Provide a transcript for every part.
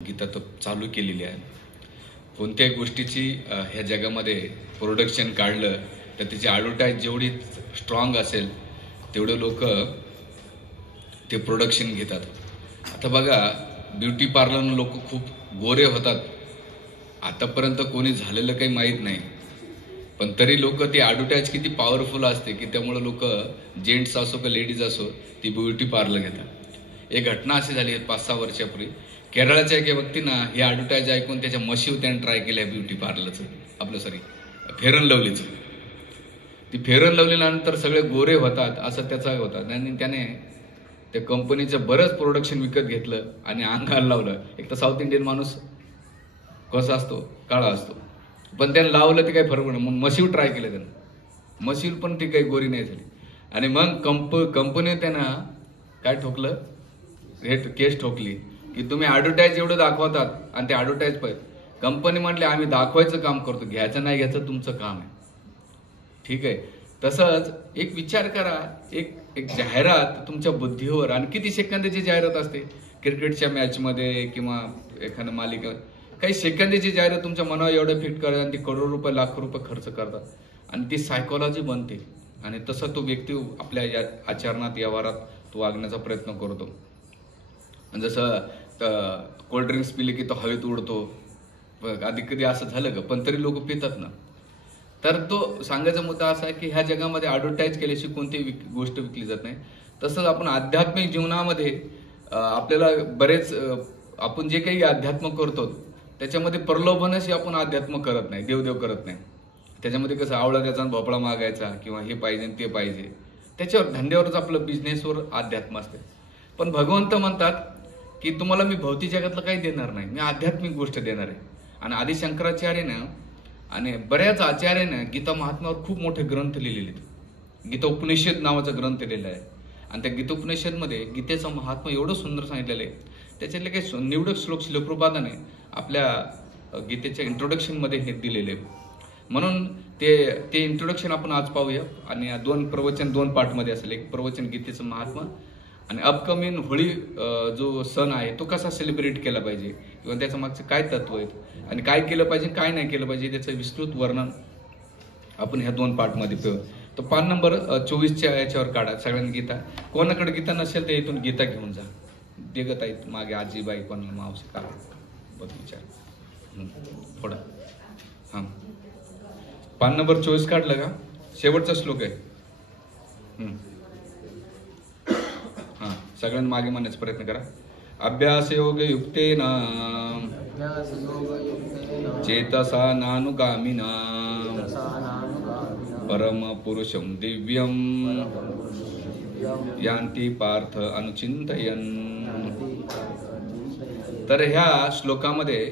गीता तर चालू केलेली आहे. कोणत्याही गोष्टीची ह्या जगामध्ये प्रोडक्शन काढलं तर त्याची ॲडव्हर्टाईज जेवढी स्ट्रॉंग असेल तेवढे लोक ते प्रोडक्शन घेतात. आता बघा, ब्युटी पार्लरनं लोक खूप गोरे होतात. आतापर्यंत कोणी झालेलं काही माहीत नाही, पण तरी लोक ती ॲडव्हर्टाईज किती पॉवरफुल असते की त्यामुळे लोक जेंट्स असो का लेडीज असो ती ब्युटी पार्लर घेतात. एक घटना अशी झाली 5-6 वर्षापूर्वी. केरळाच्या एका व्यक्तीनं ही ॲडव्हर्टाईज ऐकून त्याच्या म्हशीवर त्याने ट्राय केलं आहे ब्युटी पार्लरचं, आपलं फेअर अँड लवलीचं. ती फेअर अँड लवलीनंतर सगळे गोरे होतात असं त्याचा होता. आणि त्याने त्या कंपनीचं बरंच प्रोडक्शन विकत घेतलं आणि अंगाला लावलं. एक तर साऊथ इंडियन माणूस कसा असतो, काळा असतो, पण त्याने लावलं ते काही फरक पडलं. मग म्हशीवर ट्राय केलं त्यानं, म्हशीवर पण ती काही गोरी नाही झाली. आणि मग कंपनी त्यांना काय ठोकलं, हे केस ठोकली की तुम्ही ॲडव्हर्टाईज एवढं दाखवतात आणि ते ॲडव्हर्टाईज पाहिजे. कंपनी म्हटले आम्ही दाखवायचं काम करतो, घ्यायचं नाही घ्यायचं तुमचं काम आहे. ठीक आहे. तसंच एक विचार करा, एक जाहिरात तुमच्या बुद्धीवर, आणि किती सेकंदाची जाहिरात असते क्रिकेटच्या मॅचमध्ये किंवा एखाद्या मालिका, काही सेकंदाची जाहिरात तुमच्या मनावर एवढं फिट करतात आणि ती करोड रुपये लाख रुपये खर्च करतात आणि ती सायकोलॉजी बनते. आणि तसं तो व्यक्ती आपल्या या आचरणात व्यवहारात तो वागण्याचा प्रयत्न करतो. जसं कोल्ड्रिंक्स पिले की तो हवेत उडतो. आधी कधी असं झालं का? पण तरी लोक पितात ना. तर तो सांगायचा मुद्दा असा आहे की ह्या जगामध्ये ॲडव्हर्टाईज केल्याशी कोणतीही गोष्ट विकली जात नाही. तसंच आपण आध्यात्मिक जीवनामध्ये आपल्याला बरेच आपण जे काही अध्यात्म करतो त्याच्यामध्ये प्रलोभनाशी आपण अध्यात्म करत नाही, देवदेव करत नाही. त्याच्यामध्ये कसं आवळा त्याचा भोपळा मागायचा किंवा हे पाहिजे ते पाहिजे, त्याच्यावर धंद्यावरच आपलं बिझनेसवर अध्यात्म असते. पण भगवंत म्हणतात की तुम्हाला मी भौतिक जगातलं काही देणार नाही, मी आध्यात्मिक गोष्ट देणार आहे. आणि आदि शंकराचार्यानं आणि बऱ्याच आचार्यानं गीता महात्म्यावर खूप मोठे ग्रंथ लिहिलेले. गीता उपनिषद नावाचा ग्रंथ लिहिलेला आहे आणि त्या गीता उपनिषदमध्ये गीतेचं महात्मा एवढं सुंदर सांगितलेलं आहे. त्याच्यातले काही निवडक श्लोक शिलप्रपादाने आपल्या गीतेच्या इंट्रोडक्शनमध्ये हे दिलेले. म्हणून ते इंट्रोडक्शन आपण आज पाहूया. आणि प्रवचन 2 पार्टमध्ये असेल. एक प्रवचन गीतेचं महात्मा आणि अपकमिंग होळी जो सण आहे तो कसा सेलिब्रेट केला पाहिजे किंवा त्याच्या मागचं काय तत्व आहेत आणि काय केलं पाहिजे काय नाही केलं पाहिजे त्याचं विस्तृत वर्णन आपण ह्या 2 पार्टमध्ये पाहू. तर पान नंबर 24च्या याच्यावर काढा सगळ्यांनी गीता. कोणाकडे गीता नसेल तर इथून गीता घेऊन जा. देगत आहेत मागे आजीबाई कोणाला मावशी का बघ विचार थोडा. हां, पान नंबर 24 काढलं का? शेवटचा श्लोक आहे. हां, सगळ्यांनी मागे म्हणण्याचा प्रयत्न करा. अभ्यास योग युक्तेन चेतसा नानुगामिना परम पुरुषम दिव्यम यांती पार्थ अनुचिंतयन. तर ह्या श्लोकामध्ये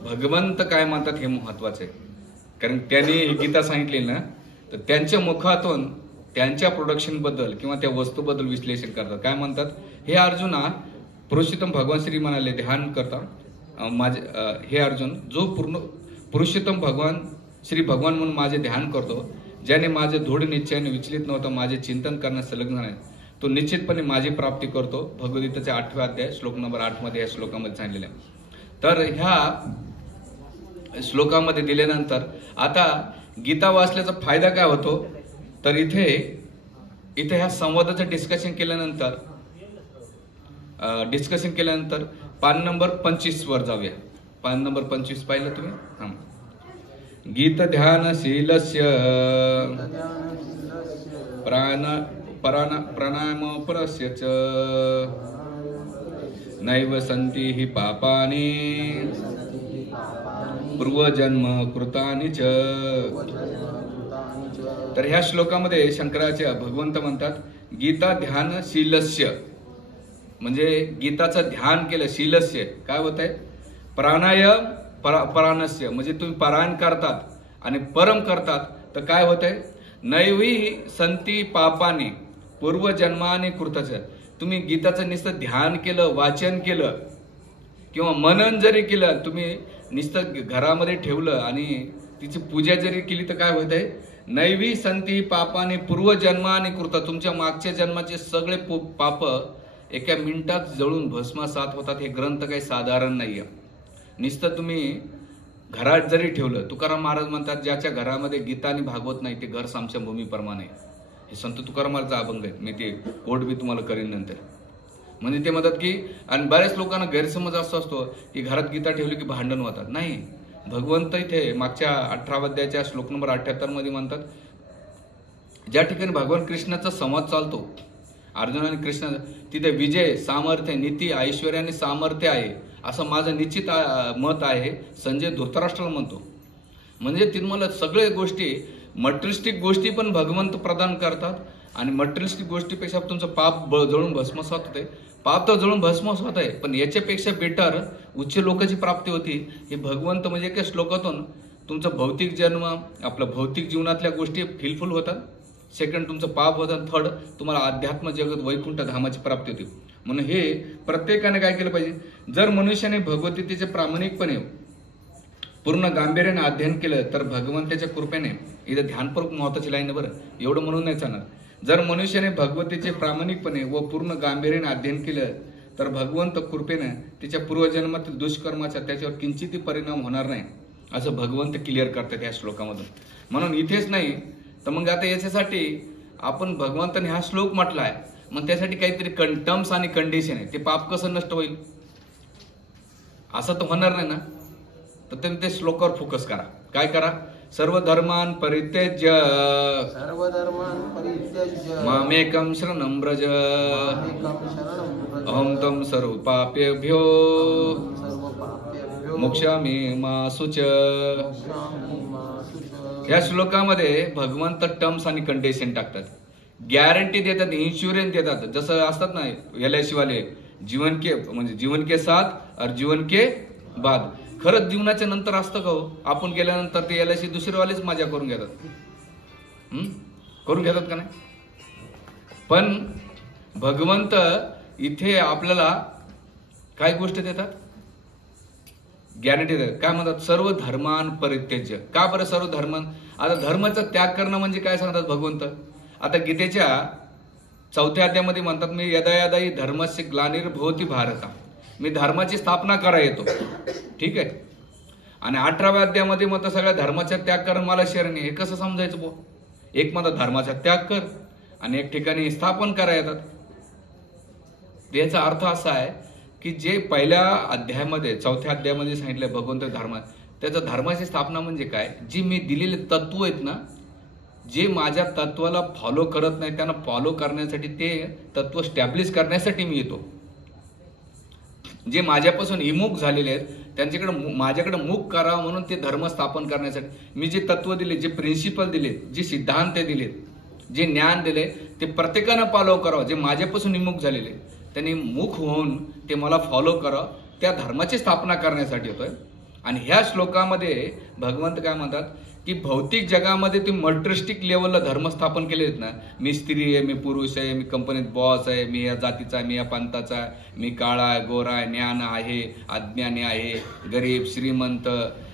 भगवंत काय म्हणतात हे महत्वाचं आहे. कारण त्यांनी ही गीता सांगितली ना, तर त्यांच्या मुखातून त्यांच्या प्रोडक्शन बद्दल किंवा त्या वस्तूबद्दल विश्लेषण करतात. काय म्हणतात? हे अर्जुना, पुरुषोत्तम भगवान श्री म्हणाले ध्यान करता माझे हे अर्जुन, जो पूर्ण पुरुषोत्तम भगवान श्री भगवान म्हणून माझे ध्यान करतो, ज्याने माझे धूढ निश्चयाने विचलित नव्हतं, माझे चिंतन करण्यास संलग्न आहे, तो निश्चितपणे माझी प्राप्ती करतो. भगवद्गीतेच्या 8व्या अध्याय श्लोक नंबर 8 मध्ये या श्लोकामध्ये सांगितलेलं आहे. तर ह्या श्लोकामध्ये दिल्यानंतर आता गीता वाचल्याचा फायदा काय होतो, तर इथे ह्या संवादाचं डिस्कशन केल्यानंतर पान नंबर 25 वर जाऊया. पान नंबर 25 पाहिलं तुम्ही? हां. गीत ध्यानशीलस्य प्राणायाम परस्य च नैव सन्ति हि पापानि पूर्वजन्म कृतानि च. तर ह्या श्लोकामध्ये शंकराचार्य भगवंत म्हणतात गीता ध्यानशीलस्य म्हणजे गीताचं ध्यान केलं. शीलस्य काय होत आहे? प्राणायाम परानस्य म्हणजे तुम्ही पारायण करतात आणि परम करतात तर काय होत आहे? नैवी संती पापाने पूर्वजन्माने कृतच. तुम्ही गीताचं नुसतं ध्यान केलं, वाचन केलं किंवा मनन जरी केलं, तुम्ही नुसतं घरामध्ये ठेवलं आणि तिची पूजा जरी केली तर काय होत आहे? नैवी संती पापाने पूर्वजन्माने कृत. तुमच्या मागच्या जन्माचे सगळे पाप एका मिनिटात जळून भस्मसात होतात. हे ग्रंथ काही साधारण नाहीये. नुसतं तुम्ही घरात जरी ठेवलं, तुकाराम महाराज म्हणतात ज्याच्या घरामध्ये गीता आणि भागवत नाही ते घर सामच्या भूमीप्रमाणे. हे संत तुकाराम महाराजचा अभंग आहे. मी ते कोट बी तुम्हाला करीन नंतर. म्हणजे ते म्हणतात की, आणि बऱ्याच लोकांना गैरसमज असा असतो की घरात गीता ठेवली की भांडण होतात. नाही, भगवंत इथे मागच्या 18 अध्यायाच्या श्लोक नंबर 78 मध्ये म्हणतात, ज्या ठिकाणी भगवान कृष्णाचा संवाद चालतो अर्जुन आणि कृष्ण, तिथे विजय, सामर्थ्य, नीती, ऐश्वर्य आणि सामर्थ्य आहे असं माझं निश्चित मत आहे. संजय धृतराष्ट्राला म्हणतो. म्हणजे तुम्हाला सगळे गोष्टी, मटेरियलिस्टिक गोष्टी पण भगवंत प्रदान करतात आणि मटेरियलिस्टिक गोष्टीपेक्षा तुमचं पाप जळून भस्मसात होते. पाप तर जळून भस्मसात आहे, पण याच्यापेक्षा बेटर उच्च लोकांची प्राप्ती होती. हे भगवंत म्हणजे एका श्लोकातून तुमचं भौतिक जन्म, आपलं भौतिक जीवनातल्या गोष्टी फिलफुल होतात. सेकंड तुमचं पाप होतं. थर्ड तुम्हाला अध्यात्म जगत वैकुंठ धामाची प्राप्ती होती. म्हणून हे प्रत्येकाने काय केलं पाहिजे, जर मनुष्याने भगवद्गीतेचे प्रामाणिकपणे पूर्ण गांभीर्याने अध्ययन केलं तर भगवंताच्या कृपेने, इथं ध्यानपूर्वक महत्वाची लाईन बरं, एवढं म्हणून नाही चालणार. जर मनुष्याने भगवद्गीतेचे प्रामाणिकपणे व पूर्ण गांभीर्याने अध्ययन केलं तर भगवंत कृपेने त्याच्या पूर्वजन्मातील दुष्कर्माचा त्याच्यावर किंचितही परिणाम होणार नाही असं भगवंत क्लिअर करतात या श्लोकामधून. म्हणून इथेच नाही तर मग आता याच्यासाठी आपण भगवंताने हा श्लोक म्हटलाय, मग त्यासाठी काहीतरी टर्म्स आणि कंडिशन आहे. ते पाप कसं नष्ट होईल असं तर होणार नाही ना. तर तुम्ही ते श्लोकावर फोकस करा. काय करा, सर्व धर्मान परित्यज्य मामेकं शरणं व्रज अहं तं सर्व पापेभ्यो मोक्षामि मा शुच. या श्लोकामध्ये भगवंत टर्म्स आणि कंडिशन टाकतात, गॅरंटी देतात, इन्शुरन्स देतात. जसं असतात ना LIC वाले, जीवन के म्हणजे जीवन के साथ और जीवन के बाद. खरंच जीवनाच्या नंतर असतं का हो? आपण गेल्यानंतर ते LIC दुसरेवालेच मजा करून घेतात. करून घेतात का नाही? पण भगवंत इथे आपल्याला काय गोष्ट देतात, गॅरंटी देतात. काय म्हणतात, सर्व धर्मान परित्यज्य. का बरं सर्व धर्मान? आता धर्माचा त्याग करणं म्हणजे काय सांगतात भगवंत. आता गीतेच्या 4थ्या अध्यायामध्ये म्हणतात, मी यदा यदा ही धर्मस्य ग्लानिर्भवति भारता, मी धर्माची स्थापना करा येतो. ठीक आहे. आणि 18व्या अध्यायामध्ये म्हणतात सगळ्या धर्माचा त्याग करून मला शरण. हे कसं समजायचं बो? एक म्हणतात धर्माचा त्याग कर आणि एक ठिकाणी स्थापन करा येतात. याचा अर्थ असा आहे की जे पहिल्या अध्यायामध्ये 4थ्या अध्यायामध्ये सांगितलं भगवंत धर्म, त्याचा धर्माची स्थापना म्हणजे काय, जी मी दिलेले तत्व आहेत ना, जे माझ्या तत्वाला फॉलो करत नाही त्यांना फॉलो करण्यासाठी, ते तत्व स्टॅब्लिश करण्यासाठी मी येतो. जे माझ्यापासून विमुख झालेले आहेत त्यांच्याकडे माझ्याकडे मुख करावं म्हणून ते धर्म स्थापन करण्यासाठी मी जे तत्व दिले, जे प्रिन्सिपल दिले, जे सिद्धांत दिलेत, जे ज्ञान दिले ते प्रत्येकानं फॉलो करावं. जे माझ्यापासून विमुख झालेले त्यांनी मुख होऊन ते मला फॉलो करावं, त्या धर्माची स्थापना करण्यासाठी येतोय. आणि ह्या श्लोकामध्ये भगवंत काय म्हणतात की भौतिक जगामध्ये तुम्ही मटेरियलिस्टिक लेवलला धर्म स्थापन केले आहेत ना, मी स्त्री आहे, मी पुरुष आहे, मी कंपनीत बॉस आहे, मी या जातीचा आहे, मी या पंथाचा आहे, मी काळा आहे, गोरा आहे, ज्ञान आहे, अज्ञानी आहे, गरीब श्रीमंत,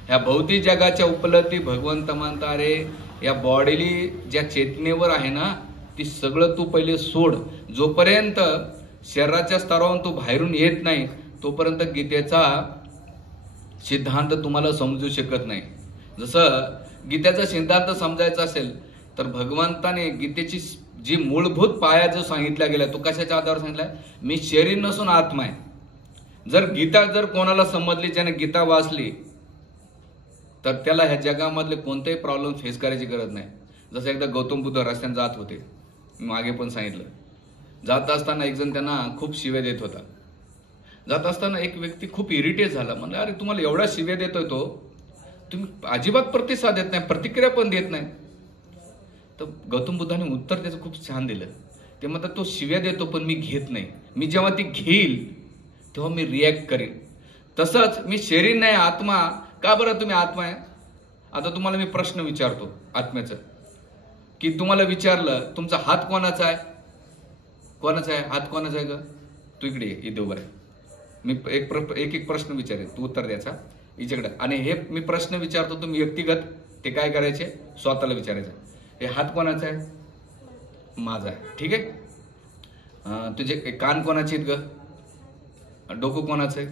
ह्या भौतिक जगाच्या उपलब्धी भगवंत म्हणता रे या बॉडीली ज्या चेतनेवर आहे ना ती सगळं तू पहिले सोड. जोपर्यंत शरीराच्या स्तरावरून तू बाहेरून येत नाही तोपर्यंत गीतेचा सिद्धांत तुम्हाला समजू शकत नाही. जसं गीतेचा सिद्धांत समजायचा असेल तर भगवंताने गीतेची जी मूलभूत पाया जो सांगितला गेला तो कशाच्या आधारावर सांगितलाय, मी शरीर नसून आत्मा आहे. जर गीता जर कोणाला समजली, ज्याने गीता वाचली, तर त्याला ह्या जगामधले कोणतेही प्रॉब्लेम फेस करायची गरज नाही. जसं एकदा गौतम बुद्ध रस्त्याने जात होते, मागे पण सांगितलं, जात असताना एक जण त्यांना खूप शिव्या देत होता. जात असताना एक व्यक्ती खूप इरिटेट झाला, म्हणलं अरे तुम्हाला एवढा शिव्या देतोय तो, तुम्ही अजिबात प्रतिसाद देत नाही, प्रतिक्रिया पण देत नाही. तर गौतम बुद्धाने उत्तर त्याचं खूप छान दिलं. ते म्हणतात तो शिव्या देतो पण मी घेत नाही, मी जेव्हा ती घेईल तेव्हा मी रिॲक्ट करेन. तसंच मी शरीर नाही आत्मा. का बरं तुम्ही आत्मा आहे? आता तुम्हाला मी प्रश्न विचारतो आत्म्याचा, की तुम्हाला विचारलं तुमचा हात कोणाचा आहे, कोणाचा आहे हात, कोणाचा आहे ग? तू इकडे ये, इथे उभा आहे. मी एक प्रश्न विचारेन, तू उत्तर द्यायचा हिच्याकडे. आणि हे मी प्रश्न विचारतो तुम्ही व्यक्तिगत ते काय करायचे, स्वतःला विचारायचं, हे हात कोणाचा आहे? माझा आहे. ठीक आहे. तुझे कान कोणाचे आहेत ग? डोकं कोणाचं आहे?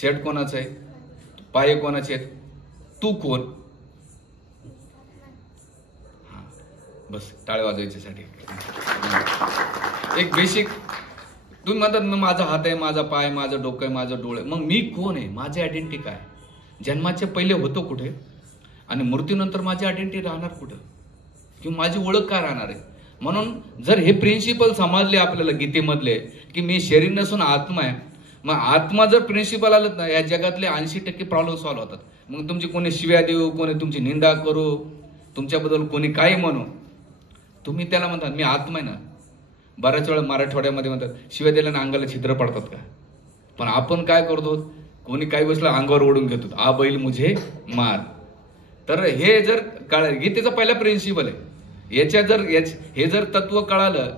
शेट कोणाचं आहे? पाय कोणाचे आहेत? तू कोण? हा, बस टाळे वाजवायच्यासाठी एक बेसिक. तुम्ही म्हणतात माझा हात आहे, माझा पाय, माझं डोकं आहे, माझं डोळं आहे. मग मी कोण आहे? माझी आयडेंटिटी काय? जन्माच्या पहिले होतो कुठे आणि मृत्यूनंतर माझी आयडेंटिटी राहणार कुठं किंवा माझी ओळख काय राहणार आहे? म्हणून जर हे प्रिन्सिपल समजले आपल्याला गीतेमधले की मी शरीर नसून आत्मा आहे, मग आत्मा जर प्रिन्सिपल आलं ना, या जगातले 80% प्रॉब्लेम सॉल्व्ह होतात. मग तुमची कोणी शिव्या देऊ, कोणी तुमची निंदा करू, तुमच्याबद्दल कोणी काही म्हणू, तुम्ही त्याला म्हणतात मी आत्मा आहे ना. बऱ्याच वेळा मराठवाड्यामध्ये म्हणतात शिव्या दिल्याने अंगाला छिद्र पडतात का? पण आपण काय करतो, कोणी काही बसलं अंगावर ओढून घेतो, आ बैल मुझे मार. तर हे जर कळलं, गीतेचा पहिला प्रिन्सिपल आहे. हे जर तत्व कळालं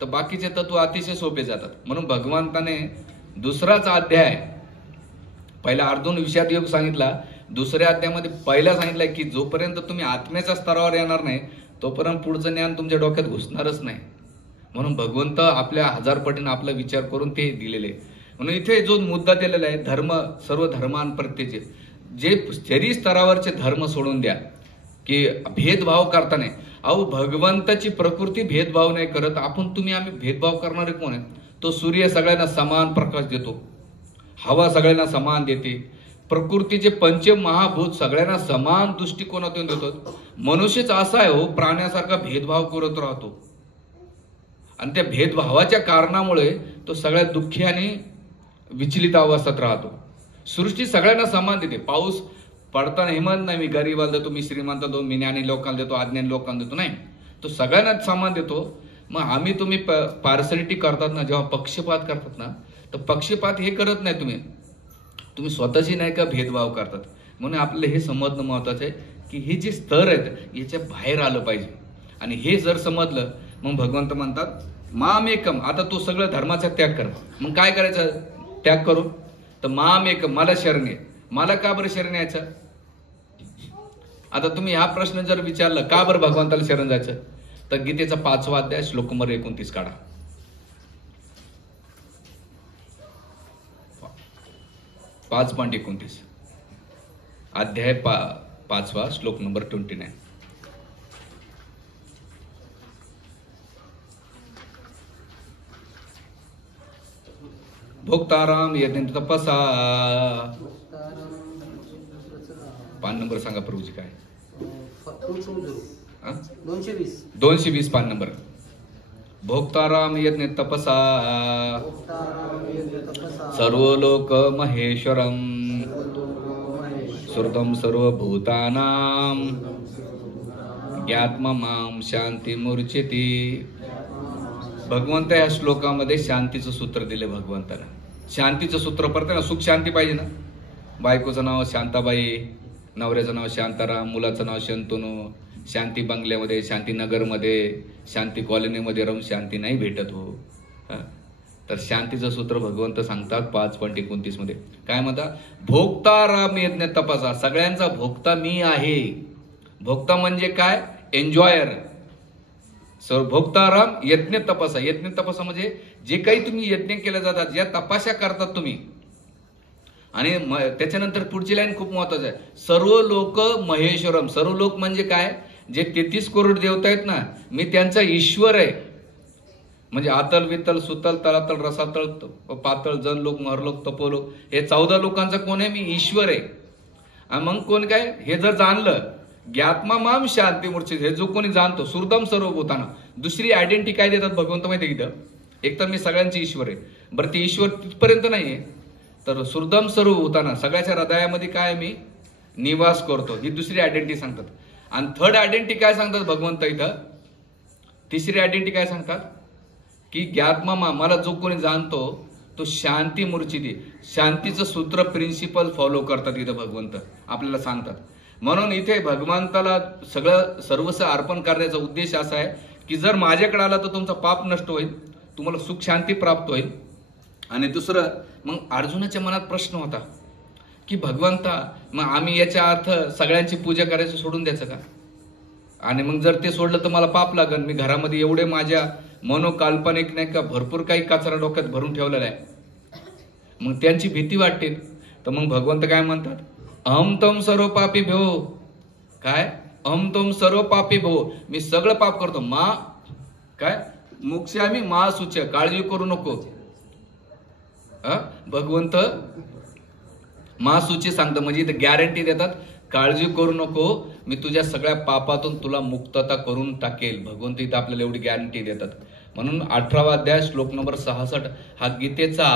तर बाकीचे तत्व अतिशय सोपे जातात. म्हणून भगवंताने दुसराच अध्याय, पहिला अर्जुन विषाद योग सांगितला, दुसऱ्या अध्यायामध्ये पहिला सांगितलंय की जोपर्यंत तुम्ही आत्म्याच्या स्तरावर येणार नाही तोपर्यंत पुढचं ज्ञान तुमच्या डोक्यात घुसणारच नाही. म्हणून भगवंत आपल्या 1000 पटीने आपला विचार करून ते दिलेले. म्हणून इथे जो मुद्दा दिलेला आहे, धर्म सर्व धर्मान प्रत्येचे, जे शरीर स्तरावरचे धर्म सोडून द्या की भेदभाव करता नाही. अहो भगवंताची प्रकृती भेदभाव नाही करत, आम्ही भेदभाव करणारे कोण आहे? तो सूर्य सगळ्यांना समान प्रकाश देतो, हवा सगळ्यांना समान देते, प्रकृतीचे पंचमहाभूत सगळ्यांना समान दृष्टिकोनातून देतो. मनुष्यच असा आहे हो, प्राण्यासारखा भेदभाव करत राहतो आणि त्या भेदभावाच्या कारणामुळे तो सगळ्यात दुःखी आणि विचलित अवस्थेत राहतो. सृष्टी सगळ्यांना समान देते. पाऊस पडताना हिमत नाही मी गरीबाला देतो, मी श्रीमंत देतो, मी ज्ञानी लोकांना देतो, अज्ञानी लोकांना देतो, नाही, तो सगळ्यांना समान देतो. मग तुम्ही पार्सलिटी करतात ना, जेव्हा पक्षपात करतात ना, तर पक्षपात हे करत नाही तुम्ही स्वतःची नाही का भेदभाव करतात. म्हणून आपल्याला हे समजणं महत्वाचं आहे की हे जे स्तर आहेत याच्या बाहेर आलं पाहिजे. आणि हे जर समजलं मग भगवंत म्हणतात माम एकम. आता तू सगळं धर्माचा त्याग कर. मग काय करायचं त्याग करू? तर माम एकम, मला शरण आहे. मला का बरं शरण यायचं? आता तुम्ही हा प्रश्न जर विचारला का बरं भगवंताला शरण जायचं, तर गीतेचा 5वा अध्याय श्लोक नंबर 29 काढा. 5.29 अध्याय 5वा श्लोक नंबर 29. भोक्ताराम यज्ञ तपसा. पान नंबर सांगा प्रभूजी काय? 220 पान नंबर. भोक्ताराम यज्ञ तपसा सर्व लोक महेश्वरम श्रुतम सर्वभूतानां ज्ञात्ममां शांती मूर्छिती. भगवंत या श्लोकामध्ये शांतीचं सूत्र दिले. भगवंताला शांतीचं सूत्र पडतं ना, सुख शांती पाहिजे ना. बायकोचं नाव शांताबाई, नवऱ्याचं नाव शांताराम, मुलाचं नाव शंतनू. शांती बंगल्यामध्ये, शांतीनगरमध्ये, शांती कॉलनीमध्ये राहून शांती नाही भेटत हो. तर शांतीचं सूत्र भगवंत सांगतात 5.29 मध्ये. काय म्हणतात? भोक्ताराम यज्ञ तपासा. सगळ्यांचा भोक्ता मी आहे. भोक्ता म्हणजे काय? एन्जॉयर. भोक्ताराम यज्ञ तपासा. यज्ञ तपासा म्हणजे जे काही तुम्ही यज्ञ केले जातात, ज्या तपाशा करतात तुम्ही. आणि त्याच्यानंतर पुढची लाईन खूप महत्वाची आहे. सर्व लोक महेश्वरम. सर्व लोक म्हणजे काय? जे 33 करोड देवता आहेत ना, मी त्यांचा ईश्वर आहे. म्हणजे आतल वितल सुतल तलातल रसातल पातळ जन लोक महरलोक तपोलोक, हे 14 लोकांचा कोण आहे? मी ईश्वर आहे. आणि मग कोण काय? हे जर जाणलं, ज्ञात्मा माम शांती मूर्छित, हे जो कोणी जाणतो, सुरदम सर्वभूताना. दुसरी आयडेंटिटी काय देतात भगवंत माहिती आहे? इथं एक तर मी सगळ्यांचे ईश्वर आहे. बरं, ती ईश्वर तिथपर्यंत नाहीये, तर सुरदम सर्वभूताना, सगळ्याच्या हृदयामध्ये काय मी निवास करतो, ही दुसरी आयडेंटिटी सांगतात. आणि थर्ड आयडेंटिटी काय सांगतात भगवंत इथं? तिसरी आयडेंटिटी काय सांगतात? की ज्ञात्मा मला जो कोणी जाणतो तो शांती मूर्छिती. शांतीचं सूत्र प्रिन्सिपल फॉलो करतात इथं भगवंत आपल्याला सांगतात. म्हणून इथे भगवंताला सगळं सर्वस्व अर्पण करण्याचा उद्देश असा आहे की जर माझ्याकडे आला तर तुमचा पाप नष्ट होईल, तुम्हाला सुख शांती प्राप्त होईल. आणि दुसरं, मग अर्जुनाच्या मनात प्रश्न होता की भगवंता, मग आम्ही याच्या अर्थ सगळ्यांची पूजा करायचं सोडून द्यायचं का? आणि मग जर ते सोडलं तर मला पाप लागेल. मी घरामध्ये एवढे माझ्या मनोकाल्पनिक नाही का भरपूर काही कचरा डोक्यात भरून ठेवलेला आहे. मग त्यांची भीती वाटते. तर मग भगवंत काय म्हणतात, अहम तम सर्व पापी भो. काय अहम तम सर्व पापी भो, मी सगळं पाप करतो. काय मोक्षामी मा सुच, काळजी करू नको. भगवंत मा सुची सांगतं, म्हणजे इथे गॅरंटी देतात, काळजी करू नको, मी तुझ्या सगळ्या पापातून तुला मुक्तता करून टाकेल. भगवंत इथं आपल्याला एवढी गॅरंटी देतात. म्हणून 18वा अध्याय श्लोक नंबर 66 हा गीतेचा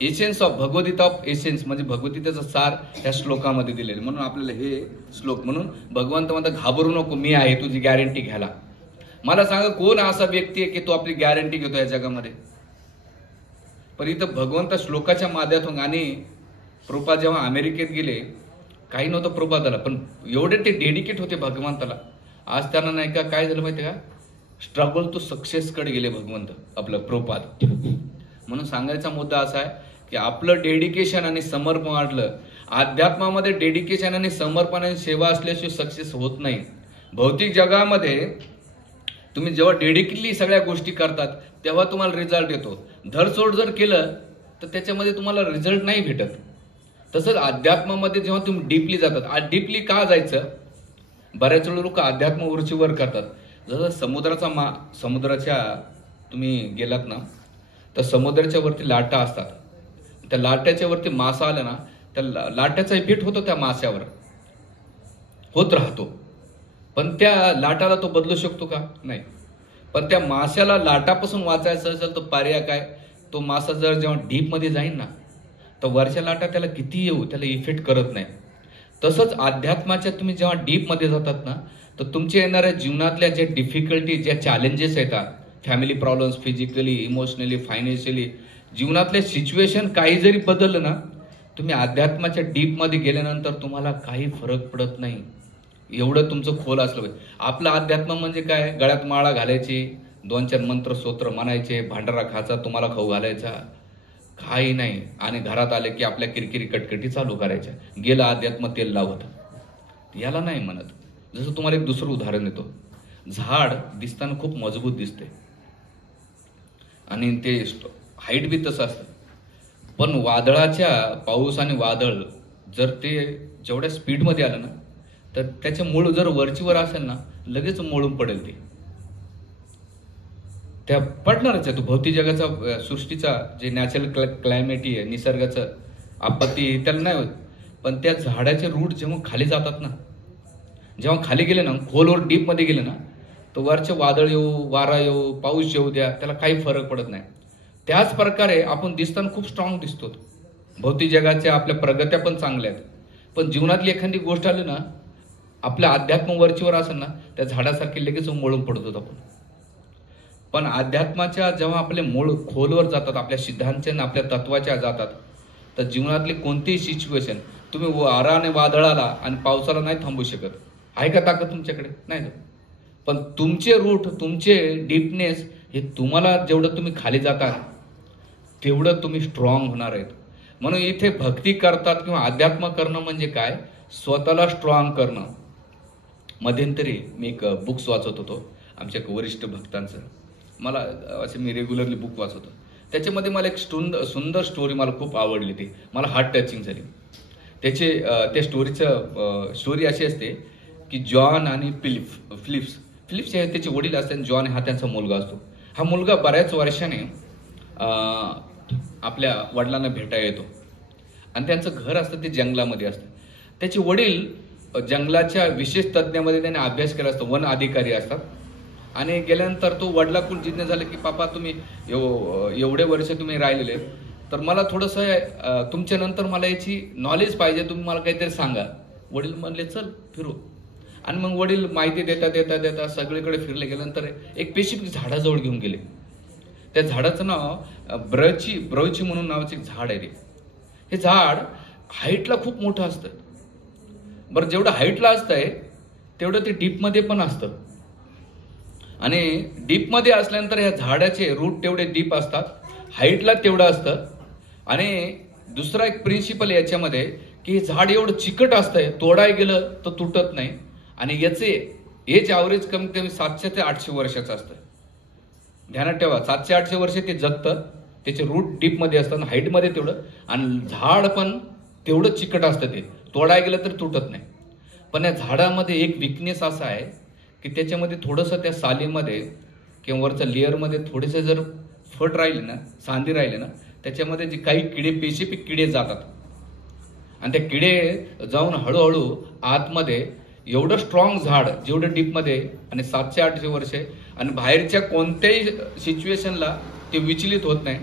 essence of Bhagavad Gita of essence, म्हणजे भगवद्गीतेचा सार ह्या श्लोकामध्ये दिलेले. म्हणून आपल्याला हे श्लोक, म्हणून भगवंत म्हणतात घाबरू नको, मी आहे तुझी गॅरंटी घ्यायला. मला सांगा कोण असा व्यक्ती आहे की तो आपली गॅरंटी घेतो या जगामध्ये. पण इथं भगवंत श्लोकाच्या माध्यमातून, आणि प्रभुपाद जेव्हा अमेरिकेत गेले, काही नव्हतं प्रभुपादाला, पण एवढे ते डेडिकेट होते भगवंताला. आज त्यांना नाही का काय झालं माहिती का, स्ट्रगल टू सक्सेस कडे गेले भगवंत आपलं प्रभुपाद. म्हणून सांगायचा मुद्दा असा आहे की आपलं डेडिकेशन आणि समर्पण वाढलं. अध्यात्मामध्ये डेडिकेशन आणि समर्पण आणि सेवा असल्याशिवाय सक्सेस होत नाही. भौतिक जगामध्ये तुम्ही जेव्हा डेडिकेटली सगळ्या गोष्टी करतात तेव्हा तुम्हाला रिझल्ट येतो. धरसोड जर केलं तर त्याच्यामध्ये तुम्हाला रिझल्ट नाही भेटत. तसंच अध्यात्मामध्ये जेव्हा तुम्ही डीपली जातात, आज डीपली का जायचं, बऱ्याच वेळा लोक अध्यात्म वरचीवर करतात. जसं समुद्राच्या तुम्ही गेलात ना, तर समुद्राच्या वरती लाटा असतात. त्या लाट्याच्या वरती मासा आला ना, त्या लाट्याचा इफेक्ट होतो त्या माश्यावर, होत राहतो. पण त्या लाटाला तो बदलू शकतो का? नाही. पण त्या माश्याला लाटापासून वाचायचं असेल तर पर्याय काय, तो मासा जर जेव्हा डीप मध्ये जाईल ना, तर वरच्या लाटा त्याला किती येऊ त्याला इफेक्ट करत नाही. तसंच अध्यात्माच्या तुम्ही जेव्हा डीप मध्ये जातात ना, तर तुमच्या येणाऱ्या जीवनातल्या ज्या डिफिकल्टी, ज्या चॅलेंजेस येतात, family problems, physically, emotionally, financially, जीवनातले सिच्युएशन काही जरी बदललं ना, तुम्ही अध्यात्माच्या डीप मध्ये गेल्यानंतर तुम्हाला काही फरक पडत नाही. एवढं तुमचं खोल असलं पाहिजे. आपलं अध्यात्म म्हणजे काय, गळ्यात माळा घालायची, 2-4 मंत्र स्तोत्र म्हणायचे, भांडारा खायचा, तुम्हाला खाऊ घालायचा, काही नाही. आणि घरात आले की आपल्या किरकिरी कटकटी चालू करायच्या. गेलं अध्यात्म तेल लावत, याला नाही म्हणत. जसं तुम्हाला एक दुसरं उदाहरण देतो. झाड दिसताना खूप मजबूत दिसते आणि ते हाईट बी तसं असतं. पण वादळाच्या, पाऊस आणि वादळ जर ते जेवढ्या स्पीडमध्ये आलं ना, तर त्याचे मूळ जर वरचीवर असेल ना, लगेच मोडून पडेल. ते त्या पडणारच आहे. तो भौतिक जगाचा, सृष्टीचा जे नॅचरल क्लायमेट आहे, निसर्गाचं आपत्ती, त्याला नाही होत. पण त्या झाडाचे रूट जेव्हा खाली जातात ना, जेव्हा खाली गेले ना, खोलवर डीप मध्ये गेले ना, तर वरचे वादळ येऊ, वारा येऊ, पाऊस येऊ द्या, त्याला काही फरक पडत नाही. त्याच प्रकारे आपण दिसताना खूप स्ट्रॉंग दिसतो. भौतिक जगाच्या आपल्या प्रगत्या पण चांगल्या आहेत, पण जीवनातली एखादी गोष्ट आली ना, आपल्या अध्यात्म वरचीवर असेल ना, त्या झाडासारखे लगेच मोडून पडतो आपण. पण अध्यात्माच्या जेव्हा आपले मूळ खोलवर जातात, आपल्या सिद्धांच्या आणि आपल्या तत्वाच्या जातात, तर जीवनातली कोणतीही सिच्युएशन तुम्ही वारा आणि वादळाला आणि पावसाला नाही थांबू शकत. आहे का ताकद तुमच्याकडे? नाही. पण तुमचे रूट, तुमचे डीपनेस, हे तुम्हाला जेवढं तुम्ही खाली जाता तेवढं तुम्ही स्ट्रॉंग होणार आहेत. म्हणून इथे भक्ती करतात किंवा अध्यात्म करणं म्हणजे काय, स्वतःला स्ट्रॉंग करणं. मध्यंतरी मी एक बुक्स वाचत होतो आमच्या वरिष्ठ भक्तांचं. मला असे मी रेग्युलरली बुक वाचतो. त्याच्यामध्ये मला एक सुंदर स्टोरी मला खूप आवडली. ती मला हार्ट टचिंग झाली. त्या स्टोरी अशी असते की जॉन आणि फिलिप्स हे त्याचे वडील असतात, जॉन हा त्यांचा मुलगा असतो. हा मुलगा बऱ्याच वर्षाने आपल्या वडिलांना भेटायला येतो आणि त्यांचं घर असतं ते जंगलामध्ये असतं. त्याचे वडील जंगलाच्या विशेष तज्ञामध्ये त्यांनी अभ्यास केला असतो, वन अधिकारी असतात. आणि गेल्यानंतर तो वडिलाकडून जिज्ञासा झालं की पापा तुम्ही एवढे वर्ष तुम्ही राहिलेले, तर मला थोडंसं तुमच्या नंतर मला याची नॉलेज पाहिजे, तुम्ही मला काहीतरी सांगा. वडील म्हणले चल फिरू. आणि मग वडील माहिती देता सगळीकडे फिरले. गेल्यानंतर एक स्पेसिफिक झाडाजवळ घेऊन गेले. त्या झाडाचं नाव ब्रौची म्हणून नावाचं एक झाड आहे. हे झाड हाईटला खूप मोठं असतं. बरं, जेवढं हाईटला असतंय तेवढं ते डीपमध्ये पण असतं. आणि डीपमध्ये असल्यानंतर ह्या झाडाचे रूट तेवढे डीप असतात, हाईटला तेवढं असतं. आणि दुसरा एक प्रिन्सिपल याच्यामध्ये की हे झाड एवढं चिकट असतंय, तोडाय गेलं तर तुटत नाही. आणि याचे एज ॲव्हरेज कमीत कमी 700 ते 800 वर्षाचं असतं. ध्यानात ठेवा, 700-800 वर्ष ते जगतं, त्याचे रूट डीपमध्ये असतात, हाईटमध्ये तेवढं, आणि झाड पण तेवढं चिकट असतं, ते तोडायला गेलं तर तुटत नाही. पण या झाडामध्ये एक विकनेस असा आहे की त्याच्यामध्ये थोडंसं त्या सालीमध्ये किंवा वरच्या लेअरमध्ये थोडेसे जर फट राहिले ना, सांधी राहिले ना, त्याच्यामध्ये जे काही किडे, पेशिफिक किडे जातात आणि ते किडे जाऊन हळूहळू आतमध्ये एवढं स्ट्रॉंग झाड जेवढं डीपमध्ये, आणि 700-800 वर्षे, आणि बाहेरच्या कोणत्याही सिच्युएशनला ते विचलित होत नाही.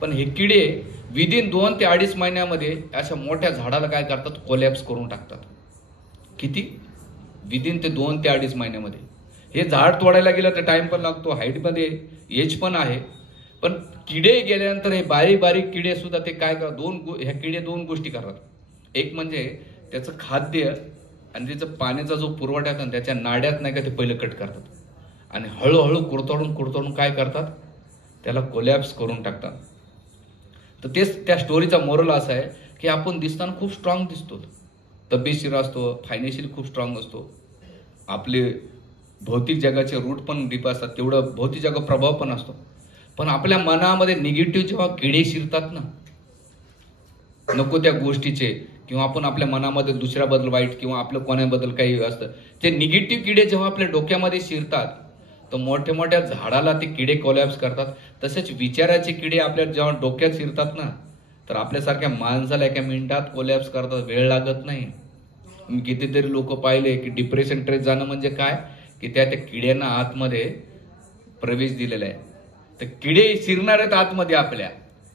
पण हे किडे विदिन 2 ते 2.5 महिन्यामध्ये अशा मोठ्या झाडाला काय करतात, कोलॅप्स करून टाकतात. किती? विदिन ते 2 ते 2.5 महिन्यामध्ये. हे झाड तोडायला गेलं तर टाइम पण लागतो, हाईटमध्ये एज पण आहे. पण किडे गेल्यानंतर हे बारीक बारीक किडे सुद्धा ते काय करतात, ह्या किडे 2 गोष्टी करतात. एक म्हणजे त्याचं खाद्य आणि त्याचं पाण्याचा जो पुरवठा आहे त्याच्या नाड्यात नाही का ते पहिलं कट करतात, आणि हळूहळू कुरतडून काय करतात, त्याला कोलॅप्स करून टाकतात. तर तेच त्या स्टोरीचा मोरल असा आहे की आपण दिसताना खूप स्ट्रॉंग दिसतो, तब्येतशीर असतो, फायनान्शियल खूप स्ट्रॉंग असतो, आपले भौतिक जगाचे रूट पण डीप असतात, तेवढं भौतिक जगावर प्रभाव पण असतो. पण आपल्या मनामध्ये निगेटिव्ह जेव्हा किडे शिरतात ना, नको त्या गोष्टीचे, किंवा आपण आपल्या मनामध्ये दुसऱ्याबद्दल वाईट किंवा आपलं कोणाबद्दल काही असतं, ते निगेटिव्ह किडे जेव्हा आपल्या डोक्यामध्ये शिरतात तर मोठ्या मोठ्या झाडाला ते किडे कोलॅप्स करतात. तसेच विचाराचे किडे आपल्या जेव्हा डोक्यात शिरतात ना, तर आपल्यासारख्या माणसाला एका मिनिटात कोलॅप्स करतात, वेळ लागत नाही. मी कितीतरी लोक पाहिले की डिप्रेशन ट्रेस जाणं म्हणजे काय, की त्या किड्यांना आतमध्ये प्रवेश दिलेला आहे. तर किडे शिरणार आहेत आतमध्ये आपल्या,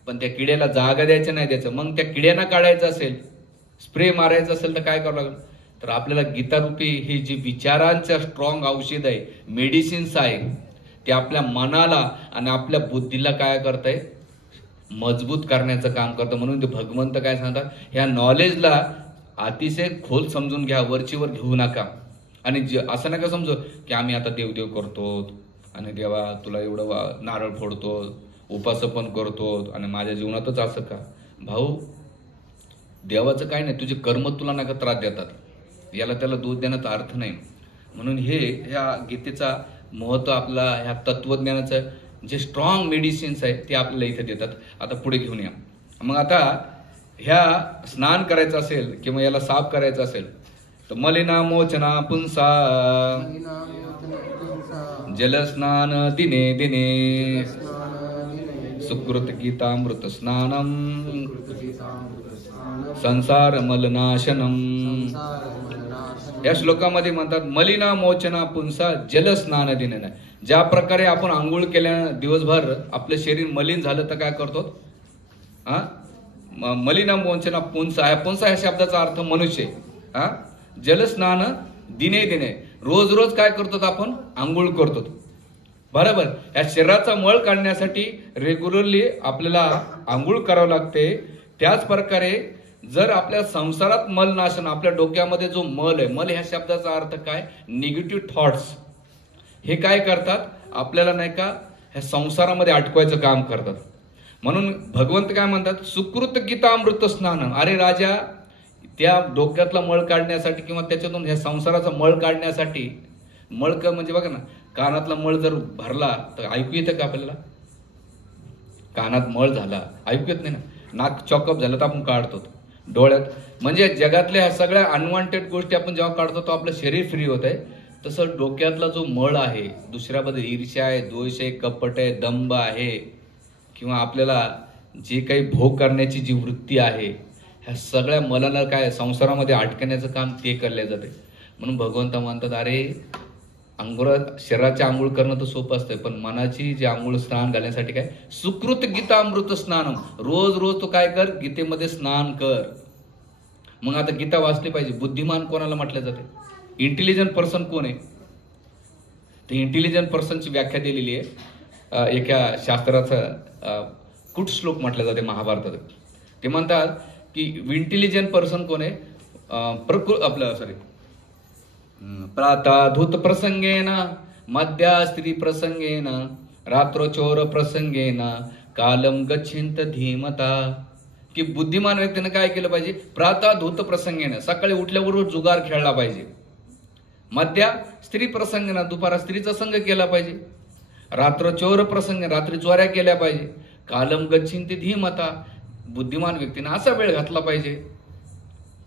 पण त्या किड्याला जागा द्यायचं नाही द्यायचं. मग त्या किड्यांना काढायचं असेल, स्प्रे मारायचं असेल तर काय करावं लागेल, तर आपल्याला गीतारूपी हे जे विचारांचं स्ट्रॉंग औषध आहे, मेडिसिन्स आहे, ते आपल्या मनाला आणि आपल्या बुद्धीला काय करतंय, मजबूत करण्याचं काम करतं. म्हणून ते भगवंत काय सांगतात, ह्या नॉलेजला अतिशय खोल समजून घ्या, वरचीवर घेऊ नका. आणि असं नका समजू की आम्ही आता देवदेव करतो आणि देवा तुला एवढं नारळ फोडतो, उपास पण करतो आणि माझ्या जीवनातच असं का. भाऊ, देवाचं काय नाही, तुझे कर्म तुला नका त्रास देतात, याला त्याला दोष देण्याचा अर्थ नाही. म्हणून ह्या गीतेचा महत्व, आपला ह्या तत्वज्ञानाचं जे स्ट्रॉंग मेडिसिन्स आहे ते आपल्याला इथे देतात. आता पुढे घेऊन या. मग आता ह्या स्नान करायचं असेल किंवा याला साफ करायचं असेल तर मलिना मोचना पुंसा जलस्नान दिने दिने सुकृत गीतामृत स्नानम संसार मलनाशनम. या श्लोकामध्ये म्हणतात मलिना मोचना पुंसा जलस्नान दिने. ज्या प्रकारे आपण आंघोळ केल्या दिवसभर आपलं शरीर मलिन झालं तर काय करतो, मलिना मोचना पुंसा. पुंसा या शब्दाचा अर्थ मनुष्य. जलस्नान दिने दिने, रोज रोज काय करतो आपण, आंघोळ करतो. बरोबर. या शरीराचा मळ काढण्यासाठी रेग्युलरली आपल्याला आंघोळ करावं लागते. त्याच प्रकारे जर आपल्या संसारात मल नाशन, आपल्या डोक्यामध्ये जो मल आहे, मल ह्या शब्दाचा अर्थ काय, निगेटिव्ह थॉट्स, हे काय करतात, आपल्याला नाही का ह्या संसारामध्ये अटकवायचं काम करतात. म्हणून भगवंत काय म्हणतात, सुकृत गीतामृत स्नान. अरे राजा, त्या डोक्यातला मळ काढण्यासाठी किंवा त्याच्यातून ह्या संसाराचा मळ काढण्यासाठी, मळ म्हणजे बघा ना, कानातला मळ जर भरला तर ऐकू येतं का आपल्याला, कानात मळ झाला ऐकू येत नाही ना, नाक चॉकअप झालं तर आपण काढतो डोळ्यात. म्हणजे जगातल्या ह्या सगळ्या अनवॉन्टेड गोष्टी आपण जेव्हा काढतो तो आपलं शरीर फ्री होत आहे. तसं डोक्यातला जो मळ आहे, दुसऱ्याबद्दल ईर्ष्या आहे, दोष आहे, कपट आहे, दंभ आहे, किंवा आपल्याला जे काही भोग करण्याची जी वृत्ती आहे, ह्या सगळ्या मलाला काय संसारामध्ये अटकण्याचं काम ते केले जाते. म्हणून भगवंत म्हणतात, अरे शरीराची आंघोळ करणं तर सोपं असतंय, पण मनाची जी आंघोळ स्नान घालण्यासाठी काय, सुकृत गीतामृत स्नानम. रोज रोज तो काय कर, गीतेमध्ये स्नान कर. मग आता गीता वाचली पाहिजे. बुद्धिमान कोणाला म्हटलं जाते, इंटेलिजंट पर्सन कोण आहे, ते इंटेलिजंट पर्सनची व्याख्या दिलेली आहे एका शास्त्राचा कुठ श्लोक म्हटलं जाते महाभारतात. ते म्हणतात की इंटेलिजंट पर्सन कोण आहे, प्रातःधूत प्रसंगेन, मध्या स्त्री प्रसंगेन, रात्रोचोर प्रसंगेन, कालम गच्छिंत धीमता. की बुद्धिमान व्यक्तीने काय केलं पाहिजे, प्रातःधूत प्रसंगेन, सकाळी उठल्याबरोबर जुगार खेळला पाहिजे. मध्या स्त्री प्रसंगेन, दुपारा स्त्रीचा संग केला पाहिजे. रात्र चोर प्रसंग, रात्री चोऱ्या केल्या पाहिजे. कालम गच्छन्ति धीमता, बुद्धिमान व्यक्तीने असा वेळ घातला पाहिजे.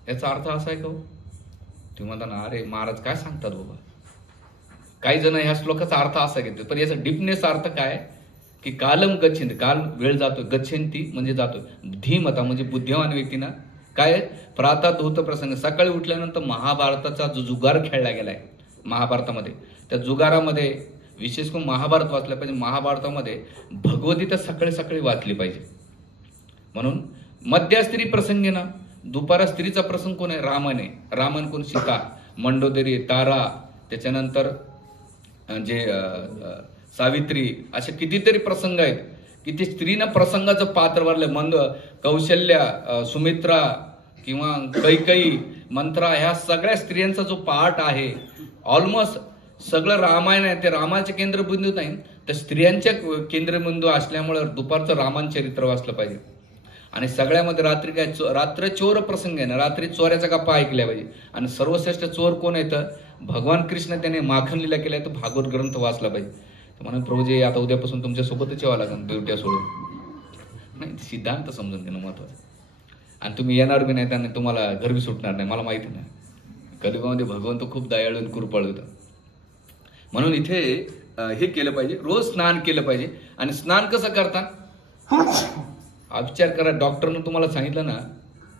याचा अर्थ असा आहे का? तुम्ही म्हणता ना, अरे महाराज काय सांगतात बाबा. काही जण ह्या श्लोकाचा अर्थ असा घेतात, पण याचा डीपनेस अर्थ काय की कालम गच्छन्ति, काल वेळ जातोय, गच्छन्ति म्हणजे जातोय, धीमता म्हणजे बुद्धिमान व्यक्तीना काय प्रातःधूत प्रसंग, सकाळी उठल्यानंतर महाभारताचा जो जुगार खेळला गेलाय महाभारतामध्ये, त्या जुगारामध्ये विशेष करून महाभारत वाचलं पाहिजे. महाभारतामध्ये भगवद्गीता सकाळी सकाळी वाचली पाहिजे. म्हणून मध्यस्त्री प्रसंगी ना, दुपारा स्त्रीचा प्रसंग कोण आहे? रामाने. रामन कोण? सीता, मंडोदरी, तारा, त्याच्यानंतर जे सावित्री, असे कितीतरी प्रसंग आहेत की ते स्त्रीनं प्रसंगाचं पात्र भरलं. मंद, कौशल्या, सुमित्रा किंवा कैकई, मंत्रा, ह्या सगळ्या स्त्रियांचा जो पार्ट आहे ऑलमोस्ट सगळं रामायण आहे. ते रामाचे केंद्रबिंदू नाही तर स्त्रियांच्या केंद्रबिंदू असल्यामुळे दुपारचं रामायण चरित्र वाचलं पाहिजे. आणि सगळ्यामध्ये रात्री काय? रात्र चोर प्रसंग आहे ना, रात्री चोऱ्याचा गप्पा ऐकल्या पाहिजे. आणि सर्वश्रेष्ठ चोर कोण आहे तर भगवान कृष्ण, त्याने माखन लीला केलाय, तर भागवत ग्रंथ वाचला पाहिजे. म्हणून प्रभूजी आता उद्यापासून तुमच्या सोबतच यावं लागेल ड्युट्या सोडून. नाही, सिद्धांत समजून घेणं महत्वाचं. आणि तुम्ही येणार बी नाही, त्याने तुम्हाला घर बी सुटणार नाही, मला माहिती नाही. कलियुगामध्ये भगवंत खूप दयाळू आणि कृपाळू होता. म्हणून इथे हे केलं पाहिजे, रोज स्नान केलं पाहिजे. आणि स्नान कसं करता? विचार करा, डॉक्टरनं तुम्हाला सांगितलं ना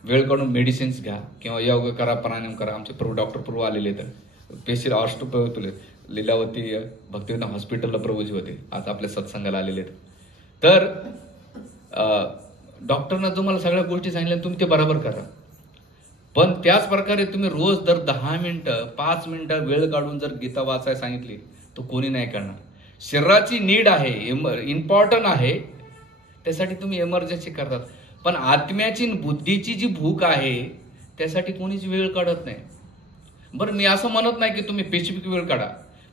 वेळ काढून मेडिसिन्स घ्या किंवा योग करा, प्राणायाम करा. आमचे प्रभू डॉक्टर प्रभू आलेले तर पेशंट ऑस्ट्रोपॅथी लीलावती भक्तिविनोद हॉस्पिटलला प्रभूजी होते, आज आपल्या सत्संगाला आलेले. तर डॉक्टरनं तुम्हाला सगळ्या गोष्टी सांगितल्या, तुम्ही ते बरोबर करा. पण त्याच प्रकारे तुम्ही रोज दर 10 मिनिटं 5 मिनिटं वेळ काढून जर गीता वाचायला सांगितली तर कोणी नाही करणार. शरीराची नीड आहे, इम्पॉर्टंट आहे, त्यासाठी तुम्ही इमर्जन्सी करतात. पण आत्म्याची बुद्धीची जी भूक आहे त्यासाठी कोणीच वेळ काढत नाही. बरं, मी असं म्हणत नाही की तुम्ही स्पेसिफिक वेळ काढा,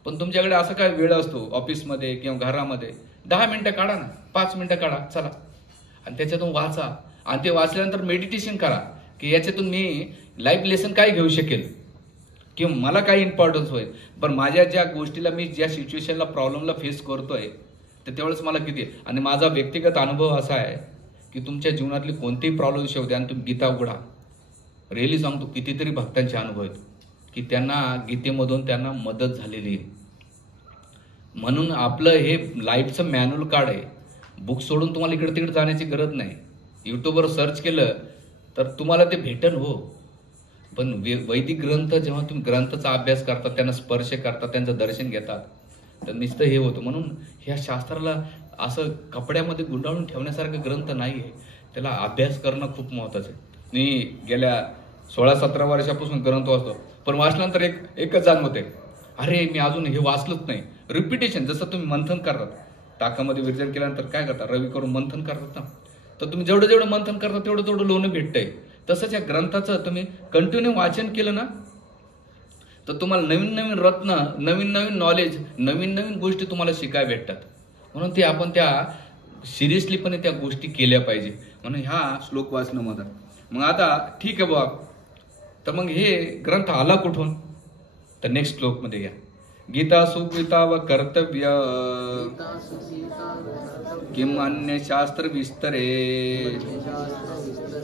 पण तुमच्याकडे असं काय वेळ असतो ऑफिसमध्ये किंवा घरामध्ये, 10 मिनिटं काढा ना, 5 मिनिटं काढा, चला, आणि त्याच्यातून वाचा. आणि ते वाचल्यानंतर मेडिटेशन करा की याच्यातून मी लाईफ लेसन काय घेऊ शकेल किंवा मला काय इम्पॉर्टन्स होईल. पण माझ्या ज्या गोष्टीला, मी ज्या सिच्युएशनला, प्रॉब्लेमला फेस करतोय, तर त्यावेळेस मला किती. आणि माझा व्यक्तिगत अनुभव असा आहे की तुमच्या जीवनातली कोणतेही प्रॉब्लेम शेवते आणि तुम्ही गीता उघडा, रिअली सांगतो कितीतरी भक्तांचे अनुभव आहेत की त्यांना गीतेमधून त्यांना मदत झालेली आहे. म्हणून आपलं हे लाईफचं मॅन्युअल कार्ड आहे. बुक सोडून तुम्हाला इकडे तिकडे जाण्याची गरज नाही. युट्यूबवर सर्च केलं तर तुम्हाला ते भेटल हो. पण वैदिक ग्रंथ, जेव्हा तुम्ही ग्रंथाचा अभ्यास करता, त्यांना स्पर्श करता, त्यांचं दर्शन घेतात, तर नुसतं हे होतं. म्हणून ह्या शास्त्राला असं कपड्यामध्ये गुंडाळून ठेवण्यासारखं ग्रंथ नाही आहे. त्याला अभ्यास करणं खूप महत्वाचं आहे. मी गेल्या 16-17 वर्षापासून ग्रंथ वाचतो, पण वाचल्यानंतर एकच जाणवते, अरे मी अजून हे वाचलंच नाही. रिपिटेशन, जसं तुम्ही मंथन करतात, टाकामध्ये विर्जन केल्यानंतर काय करतात, रवी करून मंथन करतात ना, तर तुम्ही जेवढं जेवढं मंथन करता तेवढं तेवढं लोणं भेटतंय. तसंच या ग्रंथाचं तुम्ही कंटिन्यू वाचन केलं ना, तर तुम्हाला नवीन नवीन रत्न, नवीन नवीन नॉलेज, नवीन नवीन गोष्टी तुम्हाला शिकायला भेटतात. म्हणून ते आपण त्या सिरियसलीपणे त्या गोष्टी केल्या पाहिजे. म्हणून ह्या श्लोक वाचणं माझा. मग आता ठीक आहे बाबा, तर मग हे ग्रंथ आला कुठून? तर नेक्स्ट श्लोक मध्ये घ्या. गीता सुगीता व कर्तव्य किम अन्य शास्त्र विस्तरे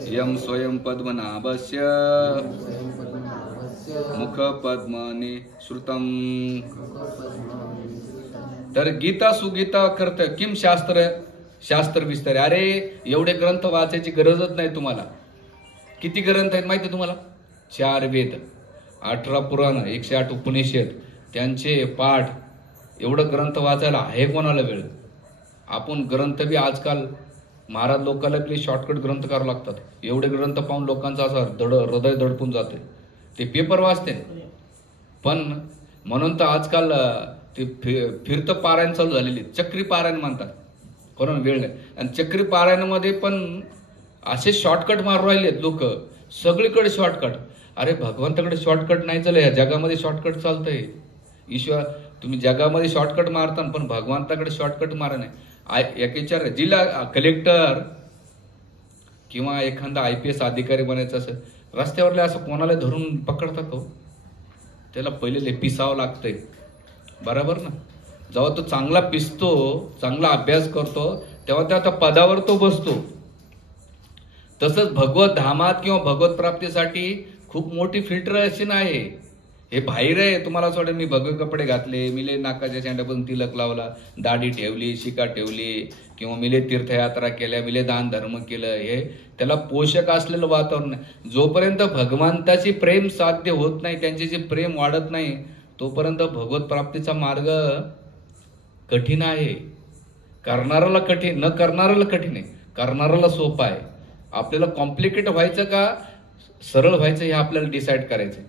यम स्वयं पद्मनाभस्य मुख पद्मने श्रुतम. तर गीता सुगीता कर्तव्य किम शास्त्र विस्तरे. अरे एवढे ग्रंथ वाचायची गरजच नाही तुम्हाला. किती ग्रंथ आहेत माहिती तुम्हाला? 4 वेद, 18 पुराण, 108 उपनिषद, त्यांचे पाठ, एवढं ग्रंथ वाचायला आहे कोणाला वेळ? आपण ग्रंथ बी आजकाल महाराज लोकांना बी शॉर्टकट ग्रंथ करावं लागतात. एवढे ग्रंथ पाहून लोकांचं असं हृदय दडपून जाते. ते पेपर वाचते, पण म्हणून तर आजकाल ते फिरतं पारायण चालू झालेली, चक्री पारायण म्हणतात, कोणाला वेळ नाही. आणि चक्री पारायणामध्ये पण असे शॉर्टकट मारू राहिलेत लोक, सगळीकडे शॉर्टकट. अरे भगवंताकडे शॉर्टकट नाही चालय, या जगामध्ये शॉर्टकट चालतंय. ईश्वर, तुम्ही जगामध्ये शॉर्टकट मारता, पण भगवंताकडे शॉर्टकट मारा नाही. एक विचार, जिल्हा कलेक्टर किंवा एखादा IPS अधिकारी बनायचं असेल, रस्त्यावरले असं कोणाला धरून पकडतात हो, त्याला पहिले पिसावं लागतंय, बरोबर ना. जेव्हा तो चांगला पिसतो, चांगला अभ्यास करतो, तेव्हा त्या पदावर तो बसतो. तसंच भगवत धामात किंवा भगवत प्राप्तीसाठी खूप मोठी फिल्टर अशी नाही. हे बाहेर आहे. तुम्हाला असं वाटेल मी भगवे कपडे घातले, मिले नाकाच्या शेंड्यापासून तिलक लावला, दाढी ठेवली, शिका ठेवली, किंवा मिले तीर्थयात्रा केल्या, मिले दान धर्म केलं, हे त्याला पोषक असलेलं वातावरण आहे. जोपर्यंत भगवंताची प्रेम साध्य होत नाही, त्यांचे जे प्रेम वाढत नाही, तोपर्यंत भगवत प्राप्तीचा मार्ग कठीण आहे. करणाऱ्याला कठीण, न करणाऱ्याला कठीण आहे. करणाऱ्याला सोपं आहे. आपल्याला कॉम्प्लिकेट व्हायचं का सरळ व्हायचं हे आपल्याला डिसाईड करायचं.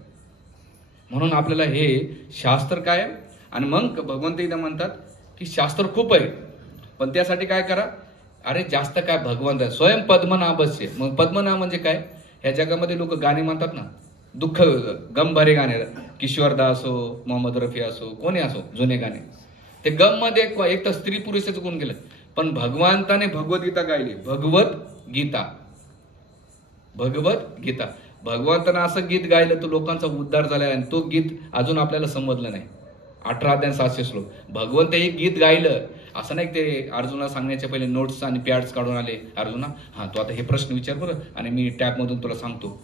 म्हणून आपल्याला हे शास्त्र काय, आणि मग भगवंत इथं म्हणतात की शास्त्र खूप आहे, पण त्यासाठी काय करा, अरे जास्त काय भगवंत आहे, स्वयं पद्मनाभस्य. मग पद्मनाभ म्हणजे काय, ह्या जगामध्ये लोक गाणे म्हणतात ना, दुःख गम भरे गाणे, किशोरदा असो, मोहम्मद रफी असो, कोणी असो, जुने गाणे, ते गम मध्ये एक तर स्त्री पुरुषाचं गुण गेलं. पण भगवंताने भगवद्गीता गायली, भगवत गीता, भगवत गीता. भगवंतानं असं गीत गायलं तो लोकांचा उद्धार झालाय, आणि तो गीत अजून आपल्याला समजलं नाही. 18 अध्याय 700 श्लोक भगवंत हे गीत गायलं. असं नाही ते अर्जुना सांगण्याच्या पहिले नोट्स आणि पॅड्स काढून आले, अर्जुना हा तू आता हे प्रश्न विचार बरं आणि मी टॅब मधून तुला सांगतो.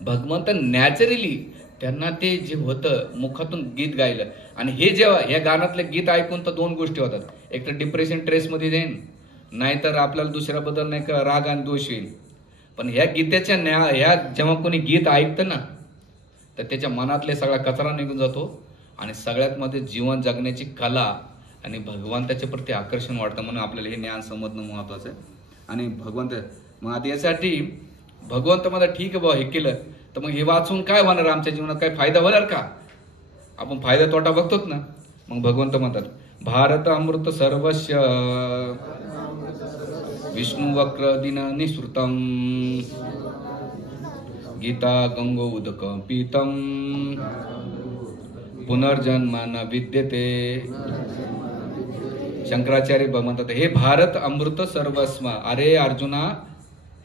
भगवंत नॅचरली त्यांना ते जे होतं मुखातून गीत गायलं. आणि हे जेव्हा या गाण्यातले गीत ऐकून तर दोन गोष्टी होतात, एक तर डिप्रेशन ट्रेस मध्ये जाईन, नाहीतर आपल्याला दुसऱ्याबद्दल नाही का राग आणि दोष येईल. पण ह्या गीतेच्या ह्या जेव्हा कोणी गीत ऐकतं ना, तर त्याच्या मनातले सगळा कचरा निघून जातो, आणि सगळ्यात मध्ये जीवन जगण्याची कला आणि भगवंताच्या प्रती आकर्षण वाढतं. म्हणून आपल्याला हे ज्ञान समजणं महत्वाचं आहे. आणि भगवंत मग आता यासाठी भगवंत मला ठीक आहे बाबा हे केलं, तर मग हे वाचून काय होणार, आमच्या जीवनात काय फायदा होणार का, आपण फायदा तोटा बघतोच ना. मग भगवंत म्हणतात भारत अमृत सर्वस्व विष्णू वक्र दिन निसृतम गीता गंगो उदक पीतम पुनर्जन्म न विद्यते. शंकराचार्य म्हणतात हे भारत अमृत सर्वस्व. अरे अर्जुना,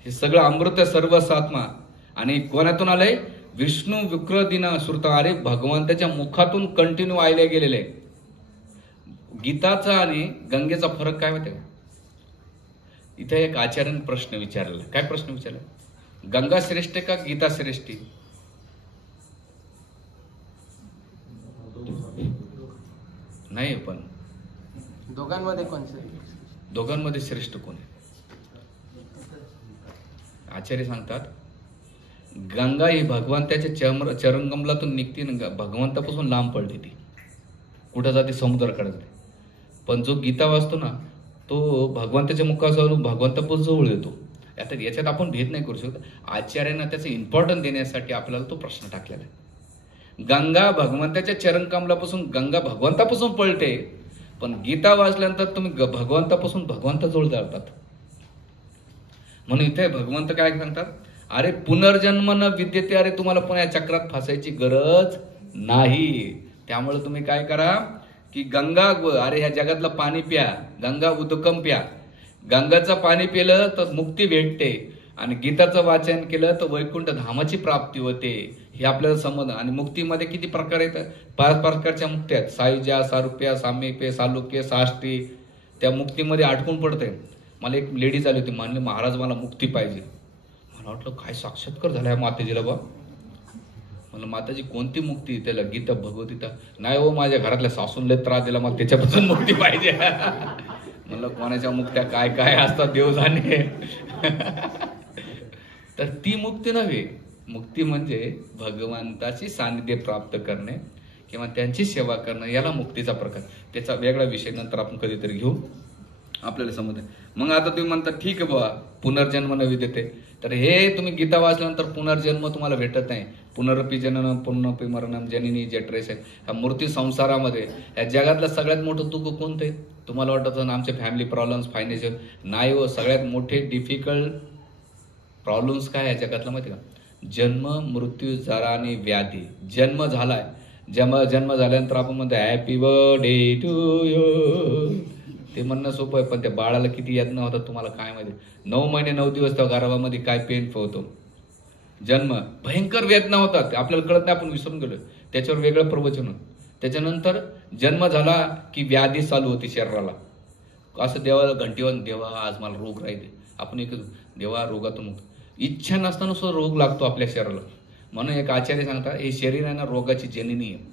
हे सगळं अमृत सर्वस्वात्मा. आणि कोणातून आलंय, विष्णू विक्र दिन श्रुत. अरे भगवंताच्या मुखातून कंटिन्यू आयले गेलेले. गीताचा आणि गंगेचा फरक काय माहिती का, इथे एक आचार्याने प्रश्न विचारला. काय प्रश्न विचारला, गंगा श्रेष्ठ का गीता श्रेष्ठ? नाही, पण दोघांमध्ये कोण दोघांमध्ये श्रेष्ठ कोण आहे? आचार्य सांगतात गंगा ही भगवंताच्या चरणकमलातून निघते ना, भगवंतापासून लांब पडली ती, कुठं जाते, समुद्राकडे जाते. पण जो गीता वाचतो ना, तो भगवंताच्या मुखाजवळ भगवंतापासून जवळ येतो. आता याच्यात आपण भेद नाही करू शकत. आचार्यांना त्याचं इम्पॉर्टन्स देण्यासाठी आपल्याला तो प्रश्न टाकलेला आहे. गंगा भगवंताच्या चरणकमलापासून, गंगा भगवंतापासून पळते, पण गीता वाचल्यानंतर तुम्ही भगवंतापासून भगवंताजवळ जातात. म्हणून इथे भगवंत काय सांगतात, अरे पुनर्जन्म न विद्यते. अरे तुम्हाला पुन्हा चक्रात फासायची गरज नाही. त्यामुळे तुम्ही काय करा की गंगा, अरे ह्या जगातलं पाणी प्या, गंगा उदकम प्या. गंगाचं पाणी पिलं तर मुक्ती भेटते, आणि गीताचं वाचन केलं तर वैकुंठ धामाची प्राप्ती होते. हे आपल्याला समज. आणि मुक्तीमध्ये किती प्रकार आहेत, 5 प्रकारच्या मुक्ती आहेत. सायुज्या, सारुप्या, सामीप्य, सालोक्य, साष्टी. त्या मुक्तीमध्ये अडकून पडते. मला एक लेडीज आली होती, म्हणले महाराज मला मुक्ती पाहिजे. मला वाटलं काय साक्षात्कार झालाय मातेजीला बा. म्हणलं माताजी कोणती मुक्ती? त्याला गीता भगवद्गीता. नाही हो, माझ्या घरातल्या सासूला त्रास दिला, मला त्याच्यापासून मुक्ती पाहिजे. म्हणलं कोणाच्या मुक्त्या काय काय असतात देव जाणे. तर ती मुक्ती नव्हे. मुक्ती म्हणजे भगवंताची सानिध्य प्राप्त करणे किंवा त्यांची सेवा करणं, याला मुक्तीचा प्रकार. त्याचा वेगळा विषय नंतर आपण कधीतरी घेऊ, आपल्याला समजतं. मग आता तुम्ही म्हणता ठीक आहे बाबा, पुनर्जन्म न विद्यते. तर हे तुम्ही गीता वाचल्यानंतर पुनर्जन्म तुम्हाला भेटत नाही. पुनरपी जननम पुनरपी मरणम जननी जठरेस आहे. ह्या मूर्ती संसारामध्ये या जगातलं सगळ्यात मोठं दुःख कोणतं आहे? तुम्हाला वाटतं ना आमचे फॅमिली प्रॉब्लेम्स, फायनान्शियल. नाही हो, सगळ्यात मोठे डिफिकल्ट प्रॉब्लेम्स काय आहे जगातला माहिती का? जन्म, मृत्यू, जरा आणि व्याधी. जन्म झालाय, जन्म झाल्यानंतर आपण म्हणतो हॅपी बर्थडे टू यू. ते म्हणणं सोपं आहे, पण त्या बाळाला किती यातना होतात तुम्हाला काय माहिती. 9 महिने 9 दिवस त्या गर्भामध्ये काय पेन होतो. जन्म भयंकर वेदना होतात, आपल्याला कळत नाही, आपण विसरून गेलो. त्याच्यावर वेगळं प्रवचन होतं. त्याच्यानंतर जन्म झाला की व्याधी चालू होती शरीराला. असं देवाला घंटीवर, देवा आज मला रोग राहील, आपण एक देवा रोगातून मुक्त. इच्छा नसताना सुद्धा रोग लागतो आपल्या शरीराला. म्हणून एक आचार्य सांगतात, हे शरीर आहे ना रोगाची जननी आहे.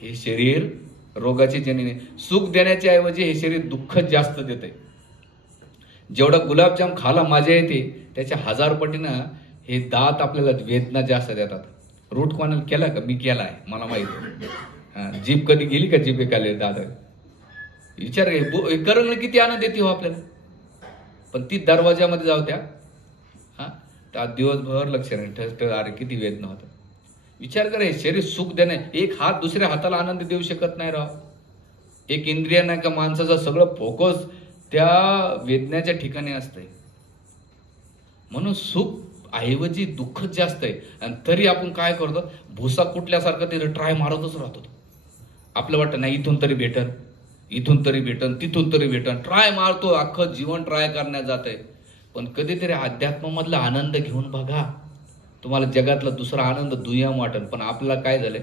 हे शरीर रोगाची जननी आहे. सुख देण्याच्या ऐवजी हे शरीर दुःख जास्त देते. जेवढा गुलाबजाम खाला मजा येते त्याच्या 1000 पटीनं हे दात आपल्याला वेदना जास्त देतात. रूट कॉर्नल केला का? मी केला आहे, मला माहिती. जीभ कधी गेली का? जीभ एकाले दादा विचार करणं किती आनंद येते हो आपल्याला. पण ती दरवाजामध्ये जाऊ त्या त्या दिवसभर लक्ष नाही ठस, अरे किती वेदना होतात. विचार कर, हे शरीर सुख देणे. एक हात दुसऱ्या हाताला आनंद देऊ शकत नाही राव. एक इंद्रिय नाही का माणसाचा सगळं फोकस त्या वेदनेच्या ठिकाणी असतंय. म्हणून सुख ऐवजी दुःख जास्त आहे. आणि तरी आपण काय करतो, भुसा कुठल्यासारखं ते ट्राय मारतच राहतो. आपलं वाटतं नाही इथून तरी भेटन, इथून तरी भेटन, तिथून तरी भेटन, ट्राय मारतो. अख्खं जीवन ट्राय करण्यात जात आहे. पण कधीतरी अध्यात्मामधला आनंद घेऊन बघा, तुम्हाला जगातला दुसरा आनंद दुय्यम वाटेल. पण आपल्याला काय झालंय,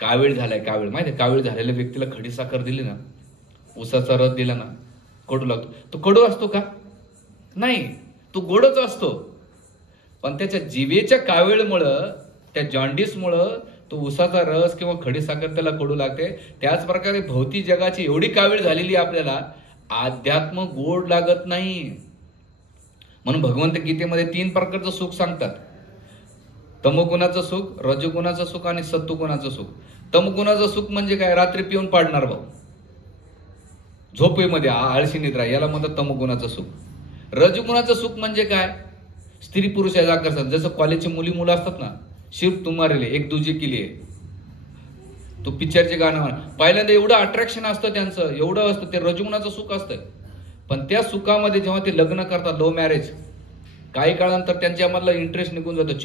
कावीळ झालाय. कावीळ माहिती आहे, कावीळ झालेल्या व्यक्तीला खडी साखर दिली ना, उसाचा रस दिला ना, कडू लागतो. तो कडू असतो का? नाही, तो गोडच असतो. पण त्याच्या जिभेच्या कावीळमुळं, त्या जॉन्डिसमुळं तो उसाचा रस किंवा खडी साखर त्याला कडू लागते. त्याच प्रकारे भौतिक जगाची एवढी कावीळ झालेली आपल्याला, अध्यात्म गोड लागत नाही. म्हणून भगवंत गीतेमध्ये 3 प्रकारचं सुख सांगतात. तमोगुणाचं सुख, रजोगुणाचं सुख आणि सत्वगुणाचं सुख. तमोगुणाचं सुख म्हणजे काय? रात्री पिऊन पाडणार भाऊ, झोपेमध्ये आळशी निद्रा, याला म्हणतात तमोगुणाचं सुख. रजोगुणाचं सुख म्हणजे काय? स्त्री पुरुषाचं आकर्षण. जसं कॉलेजचे मुली असतात ना, शिफ्ट तुम्हारे एक दूजे के लिए, तो पिक्चरचे गाणं पहिल्यांदा एवढं अट्रॅक्शन असतं त्यांचं, एवढं असतं, ते रजोगुणाचं सुख असतं. पण त्या सुखामध्ये जेव्हा ते लग्न करतात, लव्ह मॅरेज, काही काळानंतर त्यांच्यामधला इंटरेस्ट निघून जातो.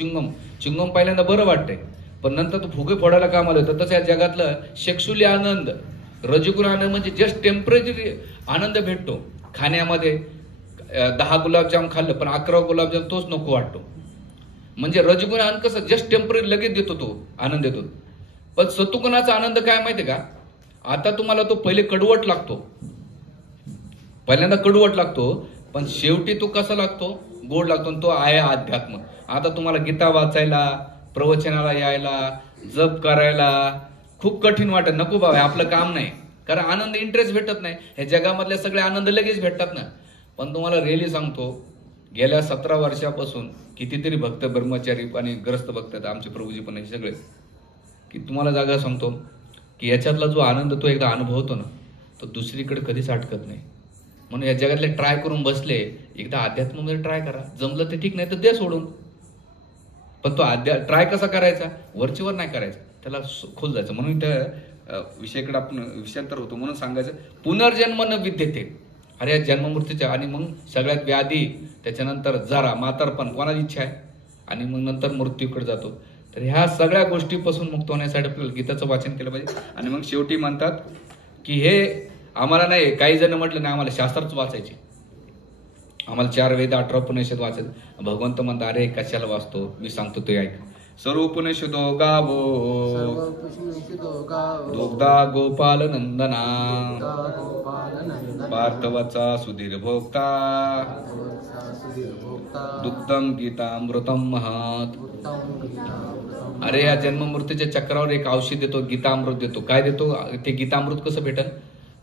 चिंगम पहिल्यांदा बरं वाटतंय, पण नंतर तो फुगे फोडायला कामाला येतं. तसं या जगातलं सेक्शुअली आनंद, रजोगुण आनंद म्हणजे जस्ट टेम्पररी आनंद भेटतो. खाण्यामध्ये 10 गुलाबजाम खाल्लं पण 11 गुलाबजाम तोच नको वाटतो. म्हणजे रजोगुण आनंद कसं जस्ट टेम्पररी लगेच देतो, तो आनंद देतो. पण सत्वगुणाचा आनंद काय माहितीये का? आता तुम्हाला तो पहिले कडवट लागतो, पहिल्यांदा कडवट लागतो, पण शेवटी तो कसा लागतो? गोड लागतो. तो आहे अध्यात्म. आता तुम्हाला गीता वाचायला, प्रवचनाला यायला, जप करायला खूप कठीण वाटत. नको बाबा, आपलं काम नाही, कारण आनंद इंटरेस्ट भेटत नाही. हे जगामधले सगळे आनंद लगेच भेटतात ना. पण तुम्हाला रिअली सांगतो, गेल्या 17 वर्षापासून कितीतरी भक्त, ब्रह्मचारी आणि ग्रस्त भक्त आहेत, आमचे प्रभूजी पण हे सगळे, की तुम्हाला जागा सांगतो की याच्यातला जो आनंद तो एकदा अनुभवतो ना, तो दुसरीकडे कधीच अटकत नाही. म्हणून या जगातले ट्राय करून बसले, एकदा अध्यात्मामध्ये ट्राय करा. जमलं ते ठीक, नाही तर दे सोडून. पण तो ट्राय कसा करायचा? वरचीवर नाही करायचा, त्याला खोल जायचं. म्हणून त्या विषयाकडे आपण विषयांतर होतो. म्हणून सांगायचं, पुनर्जन्म न विद्यते. अरे या जन्ममृत्यूच्या, आणि मग सगळ्यात व्याधी, त्याच्यानंतर जरा म्हातारपण, कोणाची इच्छा आहे, आणि मग नंतर मृत्यूकडे जातो. तर ह्या सगळ्या गोष्टीपासून मुक्त होण्यासाठी आपल्याला गीताचं वाचन केलं पाहिजे. आणि मग शेवटी म्हणतात की हे आम्हाला नाही, काही जण म्हटलं नाही आम्हाला शास्त्रच वाचायचे, आम्हाला 4 वेद 18 उपनिषद वाचायचं. भगवंत म्हणतात, अरे कशाला वाचतो, मी सांगतो ते ऐक. सर्व उपनिषदो गावो दुग्धा गोपाल नंदना, पार्थवचा सुधीर भोक्ता, दुग्धम गीतामृतम महत. अरे या जन्ममृत्यूच्या चक्रावर एक औषध देतो, गीतामृत देतो. काय देतो ते? गीतामृत कसं भेटल?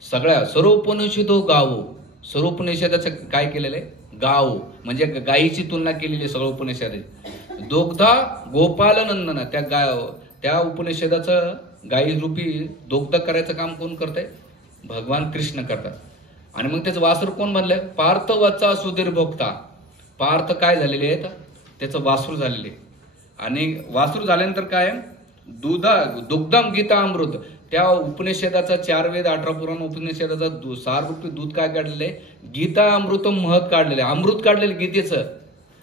सगळ्या सर्व उपनिषदो गावो. सर्व उपनिषदाचं काय केलेलं आहे? गाव म्हणजे गायीची तुलना केलेली आहे सगळं उपनिषदाची. दोग्धा गोपाल नंदना, त्या उपनिषदाचं गायी रूपी दोग्ध करायचं काम कोण करतंय? भगवान कृष्ण करतात. आणि मग त्याचं वासरू कोण बनलंय? पार्थवचा सुधीर भोक्ता. पार्थ काय झालेले आहेत? त्याचं वासरू झालेले. आणि वासरू झाल्यानंतर काय? दुग्धम गीता अमृत. त्या उपनिषदाचा 4 वेद 18 पुराण उपनिषदाचा साररूपी दूध काय काढलेले? गीता अमृत महत काढलेले, अमृत काढलेले गीतेचं.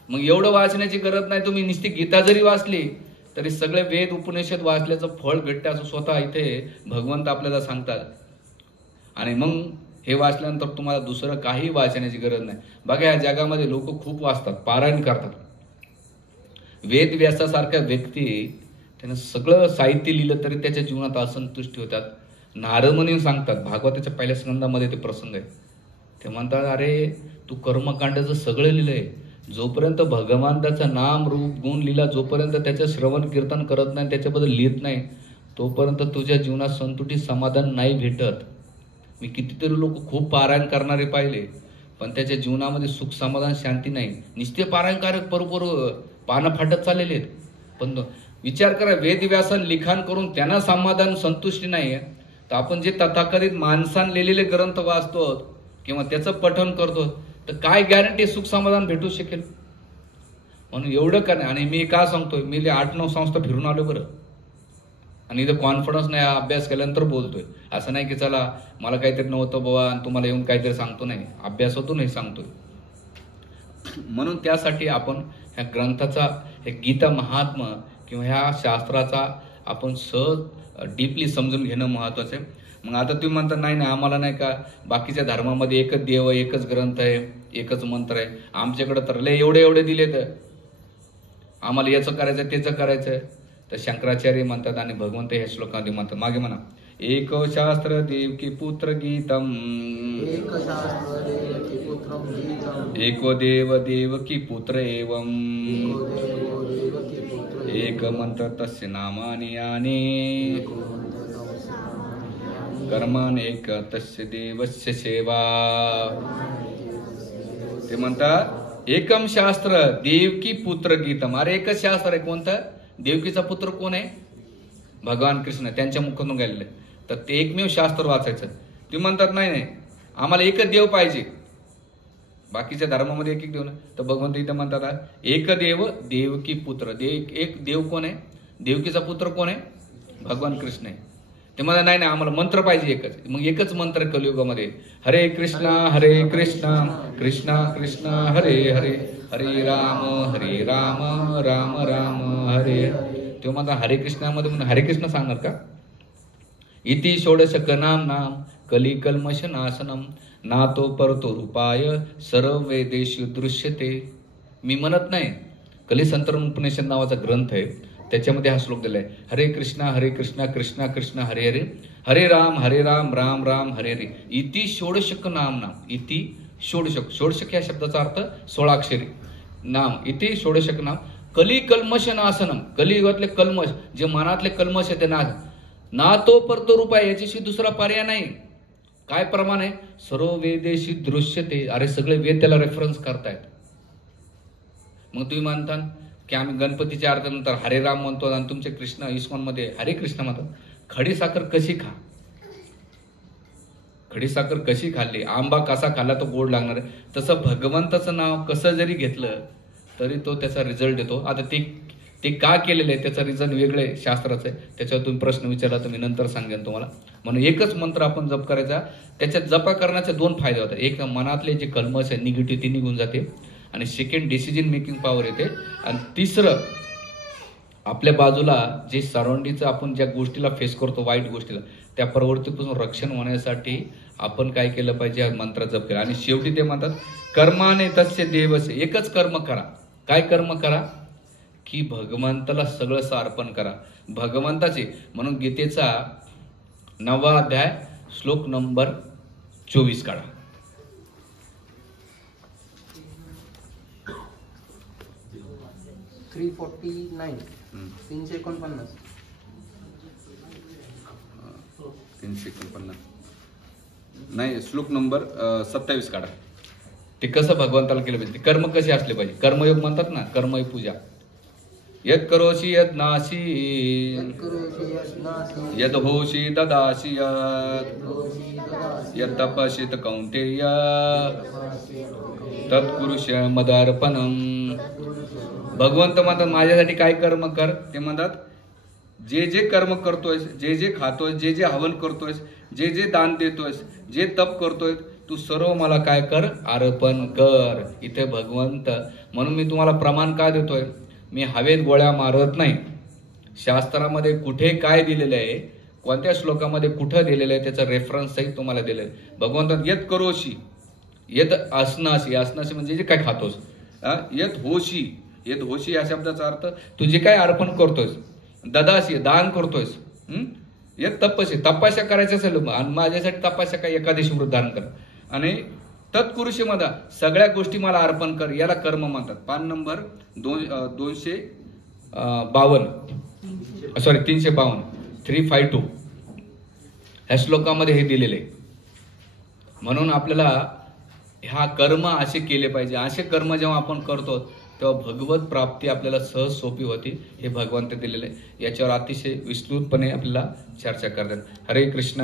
मग एवढं वाचण्याची गरज नाही. तुम्ही नुसती गीता जरी वाचली तरी सगळे वेद उपनिषद वाचल्याचं फळ भेटतं, असं स्वतः इथे भगवंत आपल्याला सांगतात. आणि मग हे वाचल्यानंतर तुम्हाला दुसरं काही वाचण्याची गरज नाही. बघा या जगामध्ये लोक खूप वाचतात, पारायण करतात. वेद व्यासासारख्या व्यक्ती, त्यानं सगळं साहित्य लिहिलं तरी त्याच्या जीवनात असंतुष्टी होतात. नारदमुनी सांगतात, भागवताच्या पहिल्या स्कंदामध्ये ते प्रसंग आहे. ते म्हणतात, अरे तू कर्मकांडाचं सगळं लिहिलंय, जोपर्यंत भगवंताचं नाम रूप गुण लीला जोपर्यंत त्याचं श्रवण कीर्तन करत नाही, त्याच्याबद्दल लिहित नाही, तोपर्यंत तुझ्या जीवनात संतुष्टी समाधान नाही भेटत. मी कितीतरी लोक खूप पारायण करणारे पाहिले, पण त्याच्या जीवनामध्ये सुख समाधान शांती नाही. नुसते पारायणकारक बरोबर पानं फाटत चाललेले आहेत. पण विचार करा, वेदव्यासन लिखाण करून त्यांना समाधान संतुष्टी नाही, तर आपण जे तथाकथित माणसानं लिहिलेले ग्रंथ वाचतो किंवा त्याचं पठण करतो, तर काय गॅरंटी सुख समाधान भेटू शकेल? म्हणून एवढं का नाही. आणि मी का सांगतोय, मी 8-9 संस्था फिरून आलो बरं, आणि इथं कॉन्फिडन्स नाही, अभ्यास केल्यानंतर बोलतोय. असं नाही की चला मला काहीतरी नव्हतं बाबा आणि तुम्हाला येऊन काहीतरी सांगतो, नाही, अभ्यासातूनही सांगतोय. म्हणून त्यासाठी आपण ह्या ग्रंथाचा, हे गीता महात्मा किंवा ह्या शास्त्राचा आपण सहज डीपली समजून घेणं महत्वाचं आहे. मग आता तुम्ही म्हणता, नाही नाही आम्हाला नाही का बाकीच्या धर्मामध्ये एकच देव आहे, एकच ग्रंथ आहे, एकच मंत्र आहे, आमच्याकडे तर लय एवढे दिले, तर आम्हाला याचं करायचं त्याचं करायचं. तर शंकराचार्य म्हणतात आणि भगवंत ह्या श्लोकामध्ये म्हणतात, मागे म्हणा, एक शास्त्र देवकी पुत्र गीतम, एको देव देवकी पुत्र एवं, एक मंत्र तस्य नामानि यानि, कर्मानेक तस्य देवस्य सेवा. ते म्हणतात एकम शास्त्र देवकी पुत्र गीतम. अरे एकच शास्त्र आहे, कोणतं? देवकीचा पुत्र कोण आहे? भगवान कृष्ण, त्यांच्या मुखातून गेलेले. तर ते एकमेव शास्त्र वाचायचं. ते म्हणतात नाही आम्हाला एकच देव पाहिजे, बाकीच्या धर्मामध्ये एक देव ना. तर भगवंत इथं म्हणतात एक देव देवकी पुत्र. एक देव कोण आहे? देवकीचा पुत्र कोण आहे? भगवान कृष्ण आहे. ते म्हणतात नाही आम्हाला मंत्र पाहिजे एकच. मग एकच मंत्र कलियुगामध्ये, हरे कृष्णा कृष्णा कृष्णा हरे हरे, हरे राम राम राम हरे. ते म्हणतात हरे कृष्णामध्ये म्हणून हरे कृष्ण सांगणार का? इति षोडशकनाम नाम कली कल्मश नाशनम, नातो परतो रूपाय सर्व वेदेषु दृश्यते. मी म्हणत नाही, कली संतरण उपनिषद नावाचा ग्रंथ आहे, त्याच्यामध्ये हा श्लोक दिलाय, हरे कृष्णा कृष्णा कृष्णा हरे हरे, हरे राम राम राम हरे हरे. इति षोडशक नाम नाम. इति षोडशक या शब्दाचा अर्थ 16 अक्षरी नाम. इति षोडशक नाम कली कल्मश नाशनम. कलियुगातले कल्मश, जे मनातले कल्मश आहे ते नाश. ना तो परतो रूपाय, याच्याशी दुसरा पर्याय नाही. काय प्रमाण आहे? सर्व वेदेशी दृश्यते. अरे सगळे वेद त्याला रेफरन्स करतायत. मग तुम्ही म्हणता की आम्ही गणपतीच्या आरतीनंतर हरे राम म्हणतो आणि तुमचे कृष्ण इस्कॉन मध्ये हरे कृष्ण म्हणतात. खडी साखर कशी खा? खडी साखर कशी खाल्ली, आंबा कसा खाल्ला तो गोड लागणार आहे, तसं भगवंताचं नाव कसं जरी घेतलं तरी तो त्याचा रिझल्ट देतो. आता ते का केलेलं आहे त्याचा रिझन वेगळं आहे, शास्त्राचं आहे. त्याच्यावर तुम्ही प्रश्न विचारला तर मी नंतर सांगेन तुम्हाला. म्हणून एकच मंत्र आपण जप करायचा. त्याच्यात जपा करण्याचे 2 फायदे होतात. एक, मनातले जे कल्मश आहे निगेटिव्ह ती निघून जाते, आणि सेकंड, डिसिजन मेकिंग पॉवर येते, आणि तिसरं, आपल्या बाजूला जे सराउंडिंगचं आपण ज्या गोष्टीला फेस करतो, वाईट गोष्टीला, त्या प्रवृत्तीपासून रक्षण होण्यासाठी आपण काय केलं पाहिजे? मंत्र जप केला. आणि शेवटी ते म्हणतात कर्माने तस्य देवस्य. एकच कर्म करा. काय कर्म करा? की भगवंताला सगळं अर्पण करा, भगवंताचे. म्हणून गीतेचा 9वा अध्याय श्लोक नंबर 24 काढा. 349 349 349 नाही, श्लोक नंबर 27 काढा. ते कसं भगवंताला केलं पाहिजे, कर्म कसे असले पाहिजे. कर्मयोग म्हणतात ना, कर्मयोग पूजा. यत् करोषि यत् नासी यद् होषि ददासि यत् तपसित कौन्तेय तत्कुरुष्य मदार्पणम. भगवंत म्हणतात माझ्यासाठी काय कर्म कर. ते म्हणतात जे जे कर्म करतोय, जे जे खातोय, जे जे हवन करतोय, जे जे दान देतोय, जे तप करतोय, तू सर्व मला काय कर? अर्पण कर. इथे भगवंत. म्हणून मी तुम्हाला प्रमाण का देतोय? मी हवेत गोळ्या मारत नाही. शास्त्रामध्ये कुठे काय दिलेलं आहे, कोणत्या श्लोकामध्ये कुठं दिलेलं आहे, त्याचा रेफरन्स सहित तुम्हाला दिलेलं आहे. भगवंतात यत करोशी, यत असनाशी, असनाशी म्हणजे जे काय खातोस, यत होशी, यत होशी या शब्दाचा अर्थ तू जे काय अर्पण करतोयस, ददाशी दान करतोयस, हे तपस्या करायचं असेल आणि माझ्यासाठी तपस्या काय एकादशी व्रत धारण कर आणि तत्पुरुषी मध्ये सगळ्या गोष्टी मला अर्पण कर, याला कर्म म्हणतात. पान नंबर 352 352 ह्या श्लोकामध्ये हे दिलेले. म्हणून आपल्याला ह्या कर्म असे केले पाहिजे. असे कर्म जेव्हा आपण करतो तेव्हा भगवत प्राप्ती आपल्याला सहज सोपी होती. हे भगवंत दिलेले. याच्यावर अतिशय विस्तृतपणे आपल्याला चर्चा करतात. हरे कृष्ण